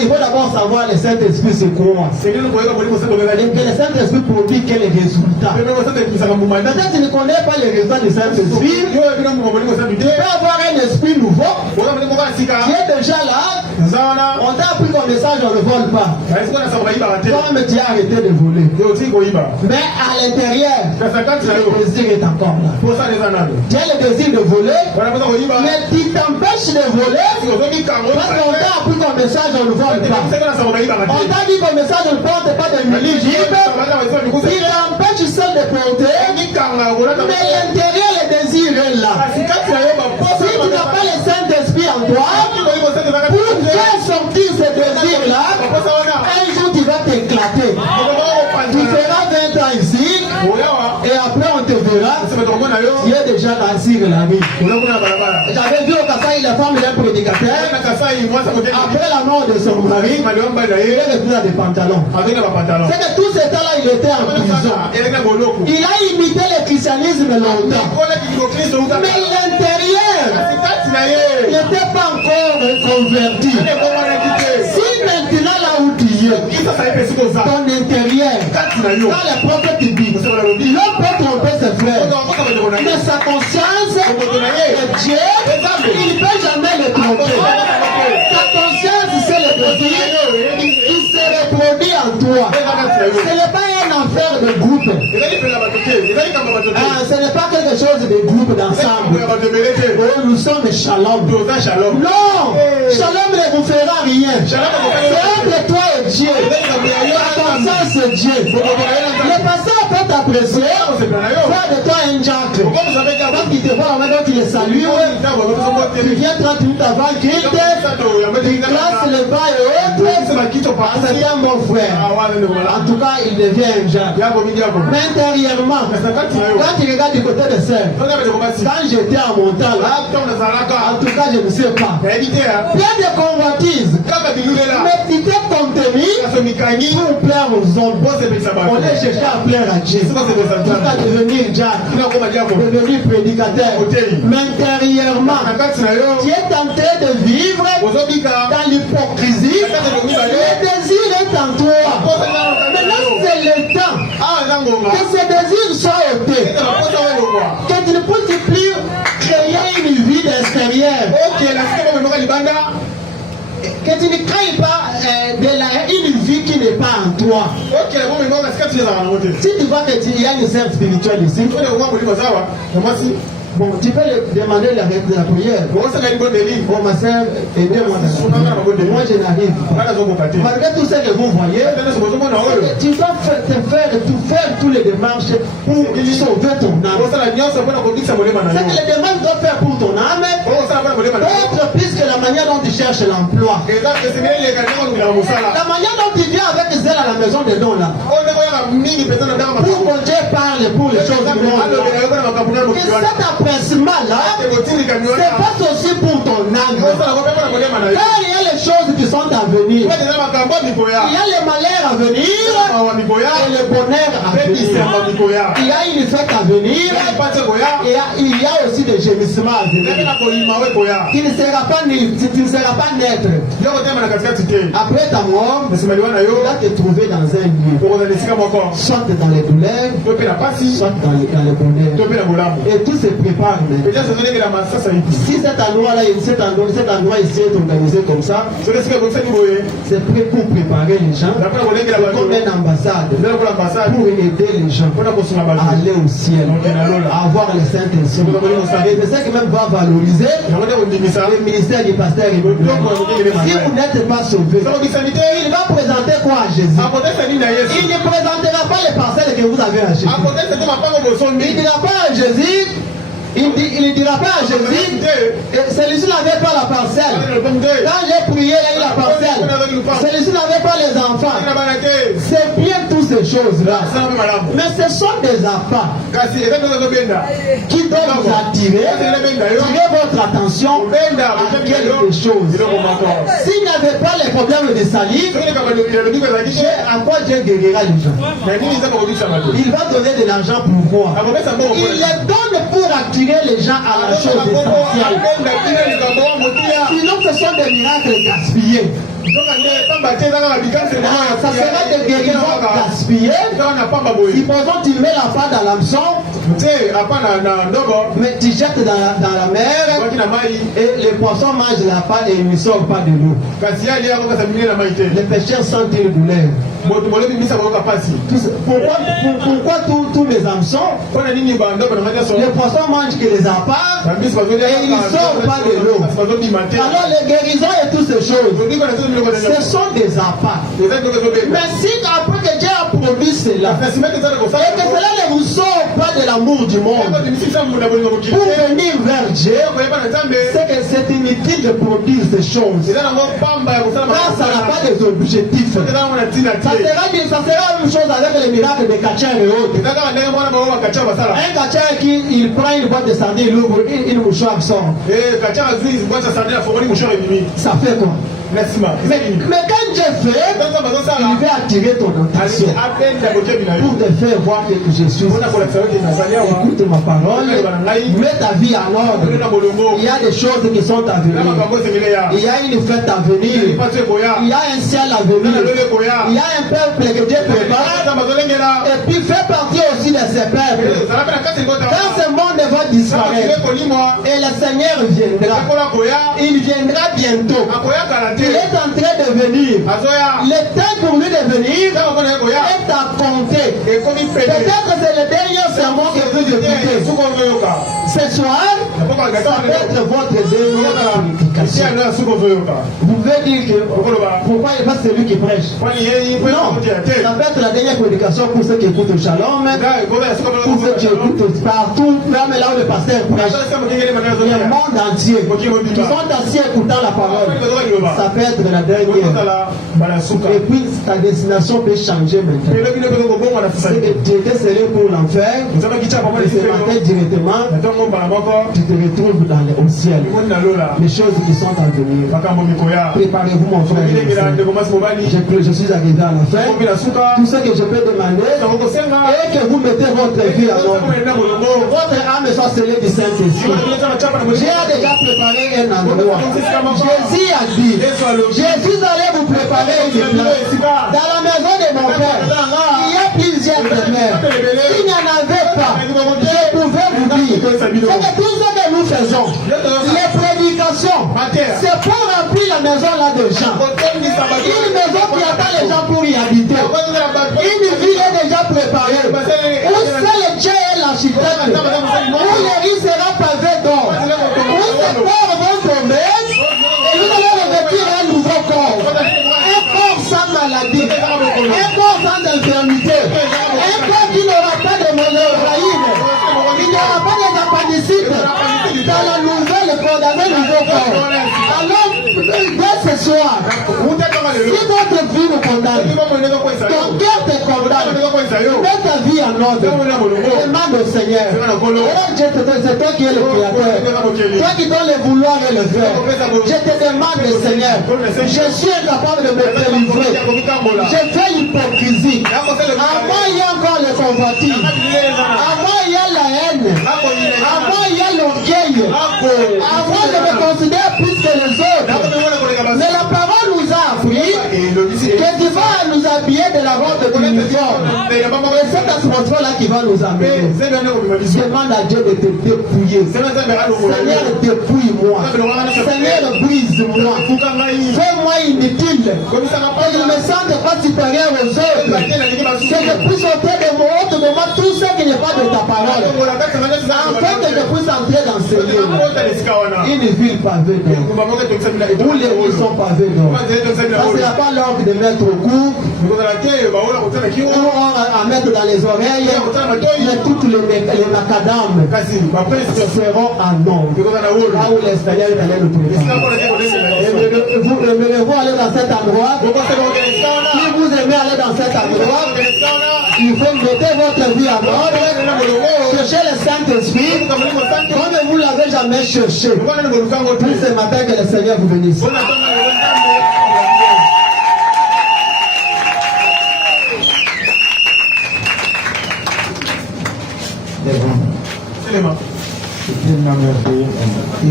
Il faut d'abord savoir le Saint-Esprit c'est quoi. Et que le Saint-Esprit produit quel résultat. Peut-être tu ne connais pas les résultats du Saint-Esprit. Tu peux avoir un esprit nouveau qui est déjà là. On t'a appris comme message, on ne vole pas. Toi-même tu as arrêté de voler. Mais à l'intérieur, le désir est encore là. Tu as le désir de voler, mais tu t'empêches de voler parce qu'on t'a appris comme message, on ne vole pas. On t'a dit comme message, on ne porte pas de mini-jeep. Tu t'empêches seul de porter, mais l'intérieur, le désir est là. Si tu n'as pas le Saint-Esprit en toi, pour faire sortir ce désir-là, un jour tu vas t'éclater. Tu feras 20 ans ici, et après on te verra. Tu es déjà assis de la vie. J'avais vu au Kassai la femme d'un prédicateur. Après la mort de son mari, il est revenu à des pantalons. C'est que tout ce temps-là, il était en prison. Il a imité le christianisme longtemps. Mais l'intérieur, il n'était pas encore converti. Si maintenant là où tu es, ton intérieur, quand les prophètes disent, il ne peut tromper ses frères, mais sa conscience est Dieu, il ne peut jamais le tromper. Ta conscience, c'est le désir, il se reproduit en toi. Ce n'est pas un affaire de groupe. Ce n'est pas quelque chose de groupe d'ensemble. Oh, nous sommes shalom. Non, shalom ne vous fera rien. C'est entre toi et Dieu. Ta conscience c'est Dieu. Le pasteur peut t'apprécier. Faire de toi un diacre. Quand il te voit, quand il le salue, tu viens 30 minutes avant qu'il te classe le bas et autres. C'est un bon frère. En tout cas, il devient un diacre. Mais intérieurement, quand tu regardes du côté de sœur, quand j'étais en montant là, en tout cas, je ne sais pas. Plein de convoitises. Mais tu t'es contenu pour plaire aux hommes. On est cherché à plaire à Dieu. Tu vas devenir diacre, devenir prédicateur. Mais intérieurement, tu es tenté de vivre dans l'hypocrisie. Le désir est en toi. Maintenant, c'est le temps que ce désir soit ôté. Que tu ne puisses plus créer une vie d'extérieur. Que tu ne crées pas une vie qui n'est pas en toi. Si tu vois qu'il y a une sœur spirituelle ici, bon, tu peux demander la prière. Oh ma soeur, aidez-moi. Moi je n'arrive pas. Malgré tout ce que vous voyez, tu dois faire toutes les démarches pour sauver ton âme. C'est que les démarches doivent faire pour ton âme. D'autres, puisque la manière dont tu cherches l'emploi, la manière dont tu viens avec zèle à la maison de Dieu là, pour que Dieu parle pour les choses du monde. Et cet appressement là, c'est pas aussi pour ton âme. Car il y a les choses qui sont à venir. Il y a les malheurs à venir et le bonheur à venir. Il y a une fête à venir et il y a aussi des gémissements à venir. Tu ne seras pas naître. Après ta mort, tu vas te trouver dans un lieu. Soit dans les douleurs, soit dans le bonheur. Et tout se prépare maintenant. Si cet endroit-là, cet endroit ici est organisé comme ça, c'est prêt pour préparer les gens. Comme une ambassade pour aider les gens à aller au ciel, à avoir les saints esprits. Et c'est ça qui même va valoriser le ministère du pasteur. Si vous n'êtes pas sauvé, il va présenter quoi à Jésus? Il ne présentera pas les parcelles que vous avez achetées. Il ne dira pas à Jésus. Il ne dira pas à Jésus, celui-ci n'avait pas la parcelle. Quand j'ai prié, il a eu la parcelle. Celui-ci n'avait pas les enfants. C'est bien toutes ces choses-là. Mais ce sont des appâts qui doivent vous attirer votre attention à quelque chose. S'il n'avait pas les problèmes de salive, à quoi Dieu guérira les gens? Il va donner de l'argent pour quoi? Il les donne pour attirer les gens à la chose essentielle. Sinon, ce sont des miracles gaspillés. Ça sera des guérisons gaspillées. Supposons tu mets la part dans l'hameçon, mais tu jettes dans la mer et les poissons mangent la part et ils ne sortent pas de l'eau. Les pêcheurs sentent une douleur. Pourquoi tous les hameçons, les poissons mangent que les appâts et ils ne sortent pas de l'eau? Alors les guérisons et toutes ces choses, ce sont des appâts. Mais si après que Dieu a produit cela, et que cela ne vous sort pas de l'amour du monde pour venir vers Dieu, c'est que c'est inutile de produire ces choses. Car ça n'a pas des objectifs. Ça sera la même chose avec les miracles des catcheurs et autres. Un catcheur il prend une boîte de sardines, il ouvre, une mouchoir sort. Ça fait quoi? Mais quand Dieu fait, il veut attirer ton attention pour te faire voir que je suis. Écoute ma parole, mets ta vie en ordre. Il y a des choses qui sont à venir. Il y a une fête à venir. Il y a un ciel à venir. Il y a un peuple que Dieu prépare. Et puis fait partie aussi de ces peuples. Quand ce monde va disparaître et le Seigneur viendra, il viendra bientôt. Il est en train de venir. Le temps pour lui de venir est à compter. Peut-être c'est le dernier sermon que vous écoutez. Ce soir, ça peut être votre dernière prédication. Vous pouvez dire que pourquoi il n'est pas celui qui prêche? Non, ça peut être la dernière prédication pour ceux qui écoutent au Shalom, pour ceux qui écoutent partout, même là où le pasteur prêche. Le monde entier qui sont assis écoutant la parole. Ça peut être la dernière. Et puis ta destination peut changer maintenant. C'est que tu étais scellé pour l'enfer, et ce matin directement, tu te retrouves au ciel. Les choses qui sont à venir. Préparez-vous mon frère. Je suis arrivé à la fin. Tout ce que je peux demander est que vous mettez votre vie en ordre. Votre âme soit scellée du Saint-Esprit. J'ai déjà préparé un endroit. Jésus a dit, Jésus allait vous préparer une place. Dans la maison de mon père, il y a plusieurs demeures. S'il n'y en avait pas, je pouvais vous dire, c'est que tout ce que nous faisons, les prédications, c'est pour remplir la maison là de gens. Une maison qui attend les gens pour y habiter. Une ville est déjà préparée. Où c'est le Dieu et l'architecte. Où les riz sera pavé d'or. Où ces corps vont tomber. Et vous allez revêtir un nouveau corps. Un corps sans maladie. Un corps sans infirmité. Un corps qui n'aura pas de monoraïne. Il n'y aura pas d'appendicite. Dans la nouvelle, condamné nouveau corps. Alors, dès ce soir, si notre vie nous condamne, ton cœur te condamne, mets ta vie en ordre, demande au Seigneur. C'est toi qui es le créateur, toi qui donnes le vouloir et le faire. Je te demande, Seigneur, je suis incapable de me délivrer. Je fais l'hypocrisie. À moi, il y a encore le convoitisme. À moi, il y a la haine. À moi, il y a l'orgueil. À moi, je me considère plus que les autres. Mais la parole nous a appris que tu vas nous habiller de la robe de l'uniforme. Et cette atmosphère-là qui va nous amener. Demande à Dieu de te dépouiller. Seigneur, dépouille-moi. Seigneur, brise-moi. Fais-moi inutile. Et je me sens pas supérieur aux autres. Que je puisse ôter de mon haut de moi tout ce qui n'est pas de ta parole. Afin que je puisse entrer dans ce lieu. Une ville pavée d'or. Où les rues sont pavées d'or. Ça ne sera pas l'ordre de mettre au cou. Ou à mettre dans les oreilles. Mais toutes les macadams seront en or. Là où les Seigneurs allaient nous préparer. Vous aimez aller dans cet endroit. Si vous aimez aller dans cet endroit, il faut mettre votre vie en ordre. Cherchez le Saint-Esprit comme vous ne l'avez jamais cherché. Puis ce matin que le Seigneur vous bénisse.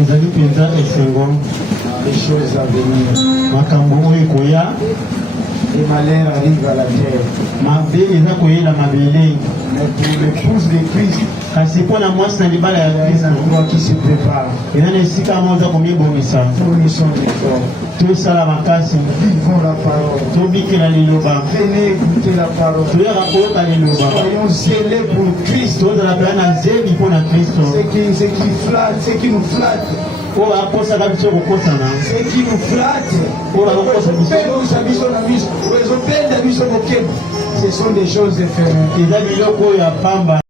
ezali mpenza esengo les choses à venir. makambo oyo ekoya Les malheurs arrivent à la terre. mabe eza koyela mabele Mais pour l'épouse de Christ, kasi mpo na mwasi na libala ya il y a kristo un endroit qui se prépare. eza na esika mo oza komibongisa Fournissons l'effort. tosala makasi Vivons la parole. tobikela liloba Venez écouter la parole. toyaka koyoka liloba Soyons zélés pour Christ. tozala pela na zebi mpo na kristo Ce qui flatte, ce qui nous flatte, oyo akosaka biso kokosana ce qui nous flatte, oyo bakokosa biso ce sont des choses différentes. eza biloko oyo ya pamba